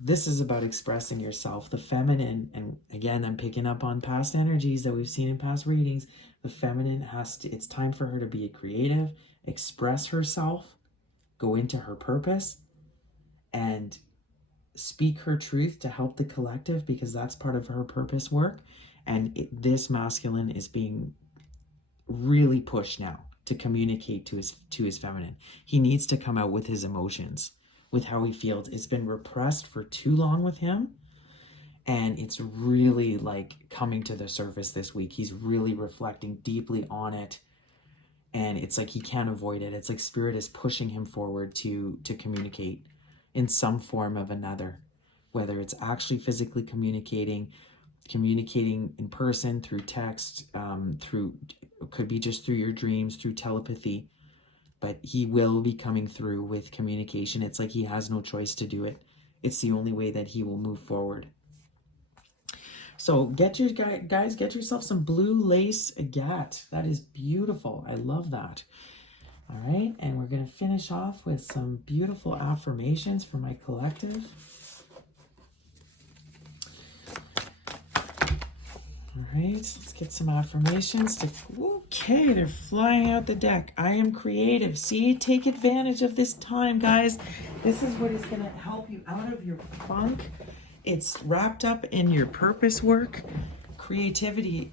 this is about expressing yourself, the feminine. And again, I'm picking up on past energies that we've seen in past readings. The feminine it's time for her to be creative, express herself, go into her purpose, and speak her truth to help the collective, because that's part of her purpose work. And this masculine is being really pushed now to communicate to his feminine. He needs to come out with his emotions, with how he feels. It's been repressed for too long with him, and it's really like coming to the surface this week. He's really reflecting deeply on it, and it's like he can't avoid it. It's like spirit is pushing him forward to communicate in some form of another, whether it's actually physically communicating in person, through text, could be just through your dreams, through telepathy, but he will be coming through with communication. It's like he has no choice to do it. It's the only way that he will move forward. So get yourself some blue lace agate. That is beautiful. I love that. All right, and we're going to finish off with some beautiful affirmations for my collective. All right, let's get some affirmations. Okay, they're flying out the deck. I am creative. See, take advantage of this time, guys. This is what is going to help you out of your funk It's wrapped up in your purpose work, creativity.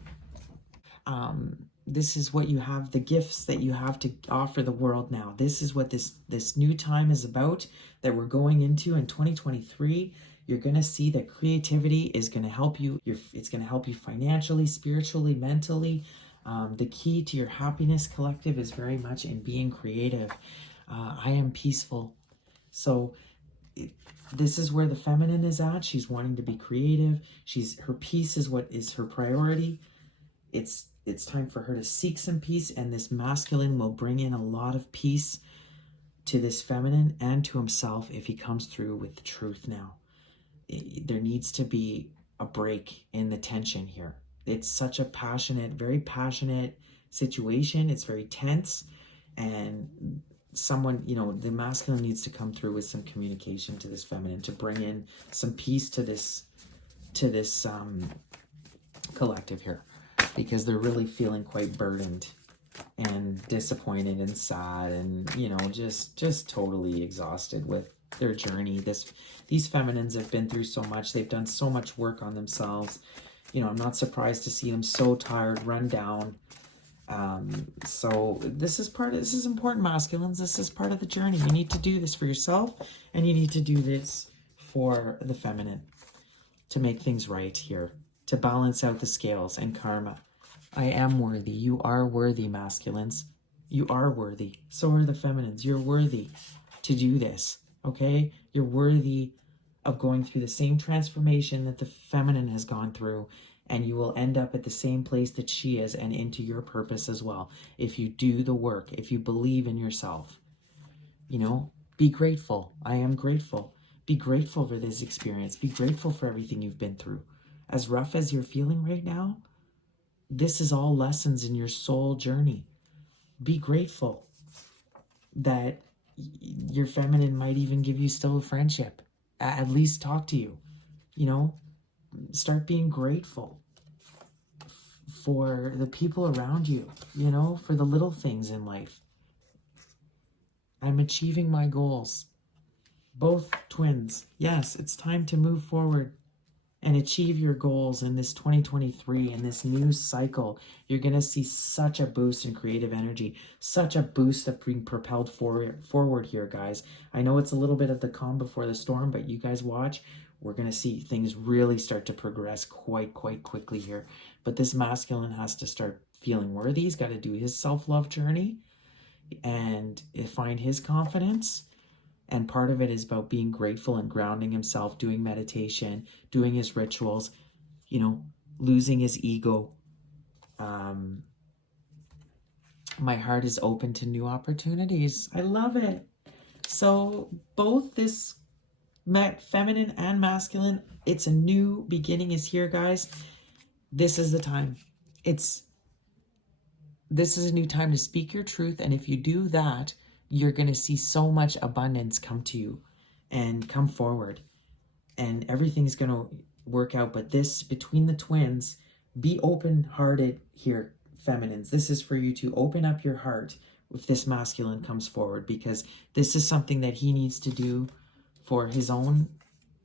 This is what you have, the gifts that you have to offer the world now. This is what this new time is about that we're going into in 2023. You're going to see that creativity is going to help you. It's going to help you financially, spiritually, mentally. The key to your happiness collective is very much in being creative. I am peaceful. So this is where the feminine is at. She's wanting to be creative. Her peace is what is her priority. It's time for her to seek some peace, and this masculine will bring in a lot of peace to this feminine and to himself if he comes through with the truth now. There needs to be a break in the tension here. It's such a very passionate situation. It's very tense, and someone, the masculine needs to come through with some communication to this feminine to bring in some peace to this collective here, because they're really feeling quite burdened and disappointed and sad and just totally exhausted with their journey. These feminines have been through so much. They've done so much work on themselves. I'm not surprised to see them so tired, run down. So this is important, masculines. This is part of the journey. You need to do this for yourself, and you need to do this for the feminine to make things right here, to balance out the scales and karma. I am worthy. You are worthy, masculines. You are worthy. So are the feminines. You're worthy to do this, okay? You're worthy of going through the same transformation that the feminine has gone through, and you will end up at the same place that she is and into your purpose as well. If you do the work, if you believe in yourself, be grateful. I am grateful. Be grateful for this experience. Be grateful for everything you've been through. As rough as you're feeling right now, this is all lessons in your soul journey. Be grateful that your feminine might even give you still a friendship. At least talk to you. Start being grateful for the people around you, for the little things in life. I'm achieving my goals. Both twins. Yes, it's time to move forward and achieve your goals in this 2023, in this new cycle. You're going to see such a boost in creative energy, such a boost of being propelled forward here, guys. I know it's a little bit of the calm before the storm, but you guys watch. We're going to see things really start to progress quite quickly here. But this masculine has to start feeling worthy. He's got to do his self-love journey and find his confidence. And part of it is about being grateful and grounding himself, doing meditation, doing his rituals, losing his ego. My heart is open to new opportunities. I love it. So both this feminine and masculine, it's a new beginning is here, guys. This is the time. This is a new time to speak your truth. And if you do that, you're going to see so much abundance come to you and come forward, and everything's going to work out. But this, between the twins, be open-hearted here, feminines. This is for you to open up your heart if this masculine comes forward, because this is something that he needs to do for his own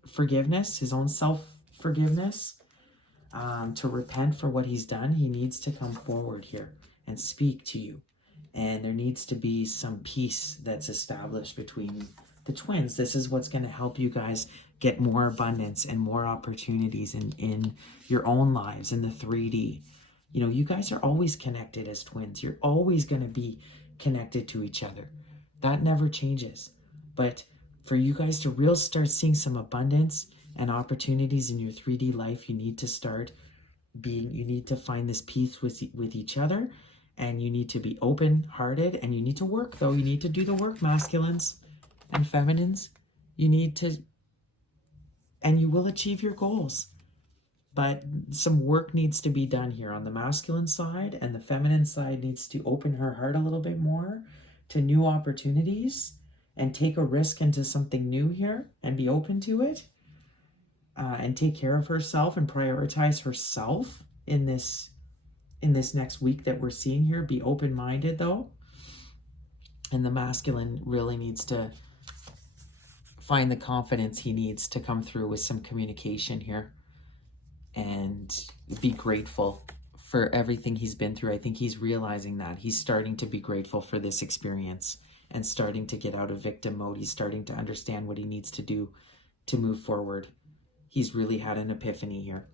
forgiveness, his own self-forgiveness, to repent for what he's done. He needs to come forward here and speak to you. And there needs to be some peace that's established between the twins. This is what's going to help you guys get more abundance and more opportunities in your own lives, in the 3D. You guys are always connected as twins. You're always going to be connected to each other. That never changes. But for you guys to start seeing some abundance and opportunities in your 3D life, you need to find this peace with each other. And you need to be open-hearted, and you need to work, though. You need to do the work, masculines and feminines. And you will achieve your goals. But some work needs to be done here on the masculine side, and the feminine side needs to open her heart a little bit more to new opportunities and take a risk into something new here and be open to it, and take care of herself and prioritize herself in this next week that we're seeing here. Be open-minded, though. And the masculine really needs to find the confidence he needs to come through with some communication here and be grateful for everything he's been through. I think he's realizing that. He's starting to be grateful for this experience and starting to get out of victim mode. He's starting to understand what he needs to do to move forward. He's really had an epiphany here.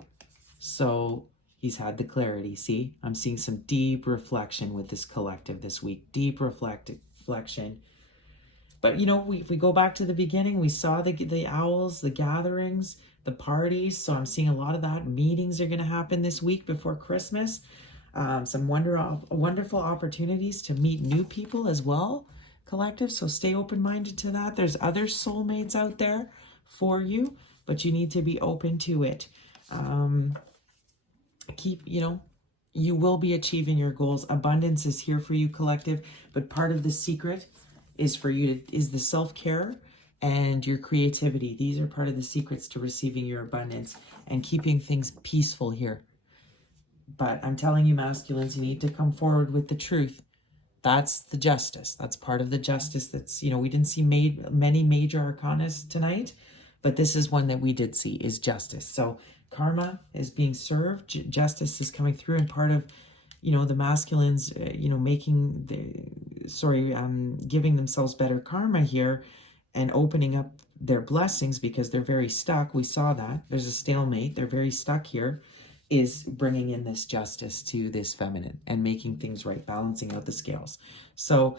So he's had the clarity. See, I'm seeing some deep reflection with this collective this week. Deep reflection. But, you know, if we go back to the beginning, we saw the owls, the gatherings, the parties. So I'm seeing a lot of that. Meetings are going to happen this week before Christmas. Some wonderful opportunities to meet new people as well, collective. So stay open-minded to that. There's other soulmates out there for you, but you need to be open to it. You will be achieving your goals. Abundance is here for you, collective. But part of the secret is for you is the self-care and your creativity. These are part of the secrets to receiving your abundance and keeping things peaceful here. But I'm telling you, masculines, you need to come forward with the truth. That's the justice. That's part of the justice. That's, we didn't see many major arcanas tonight, but this is one that we did see, is justice. So karma is being served. Justice is coming through, and part of, the masculines, giving themselves better karma here and opening up their blessings because they're very stuck. We saw that. There's a stalemate. They're very stuck here, is bringing in this justice to this feminine and making things right, balancing out the scales. So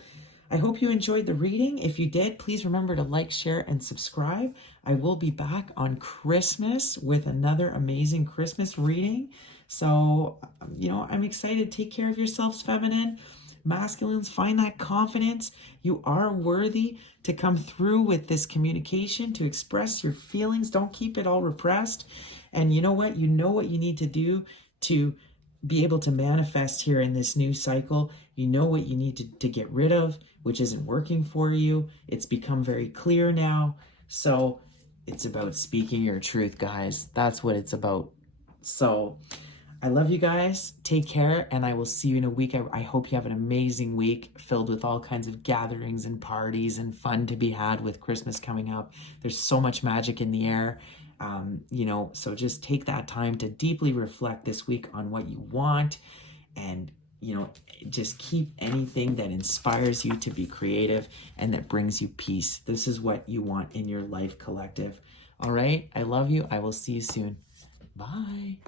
I hope you enjoyed the reading. If you did, please remember to like, share, and subscribe. I will be back on Christmas with another amazing Christmas reading. So, I'm excited. Take care of yourselves, feminine. Masculines, find that confidence. You are worthy to come through with this communication, to express your feelings. Don't keep it all repressed. And you know what? You know what you need to do to be able to manifest here in this new cycle. You know what you need to get rid of, which isn't working for you. It's become very clear now. So it's about speaking your truth, guys. That's what it's about. So I love you guys. Take care, and I will see you in a week. I hope you have an amazing week filled with all kinds of gatherings and parties and fun to be had with Christmas coming up. There's so much magic in the air. So just take that time to deeply reflect this week on what you want, and, just keep anything that inspires you to be creative and that brings you peace. This is what you want in your life, collective. All right. I love you. I will see you soon. Bye.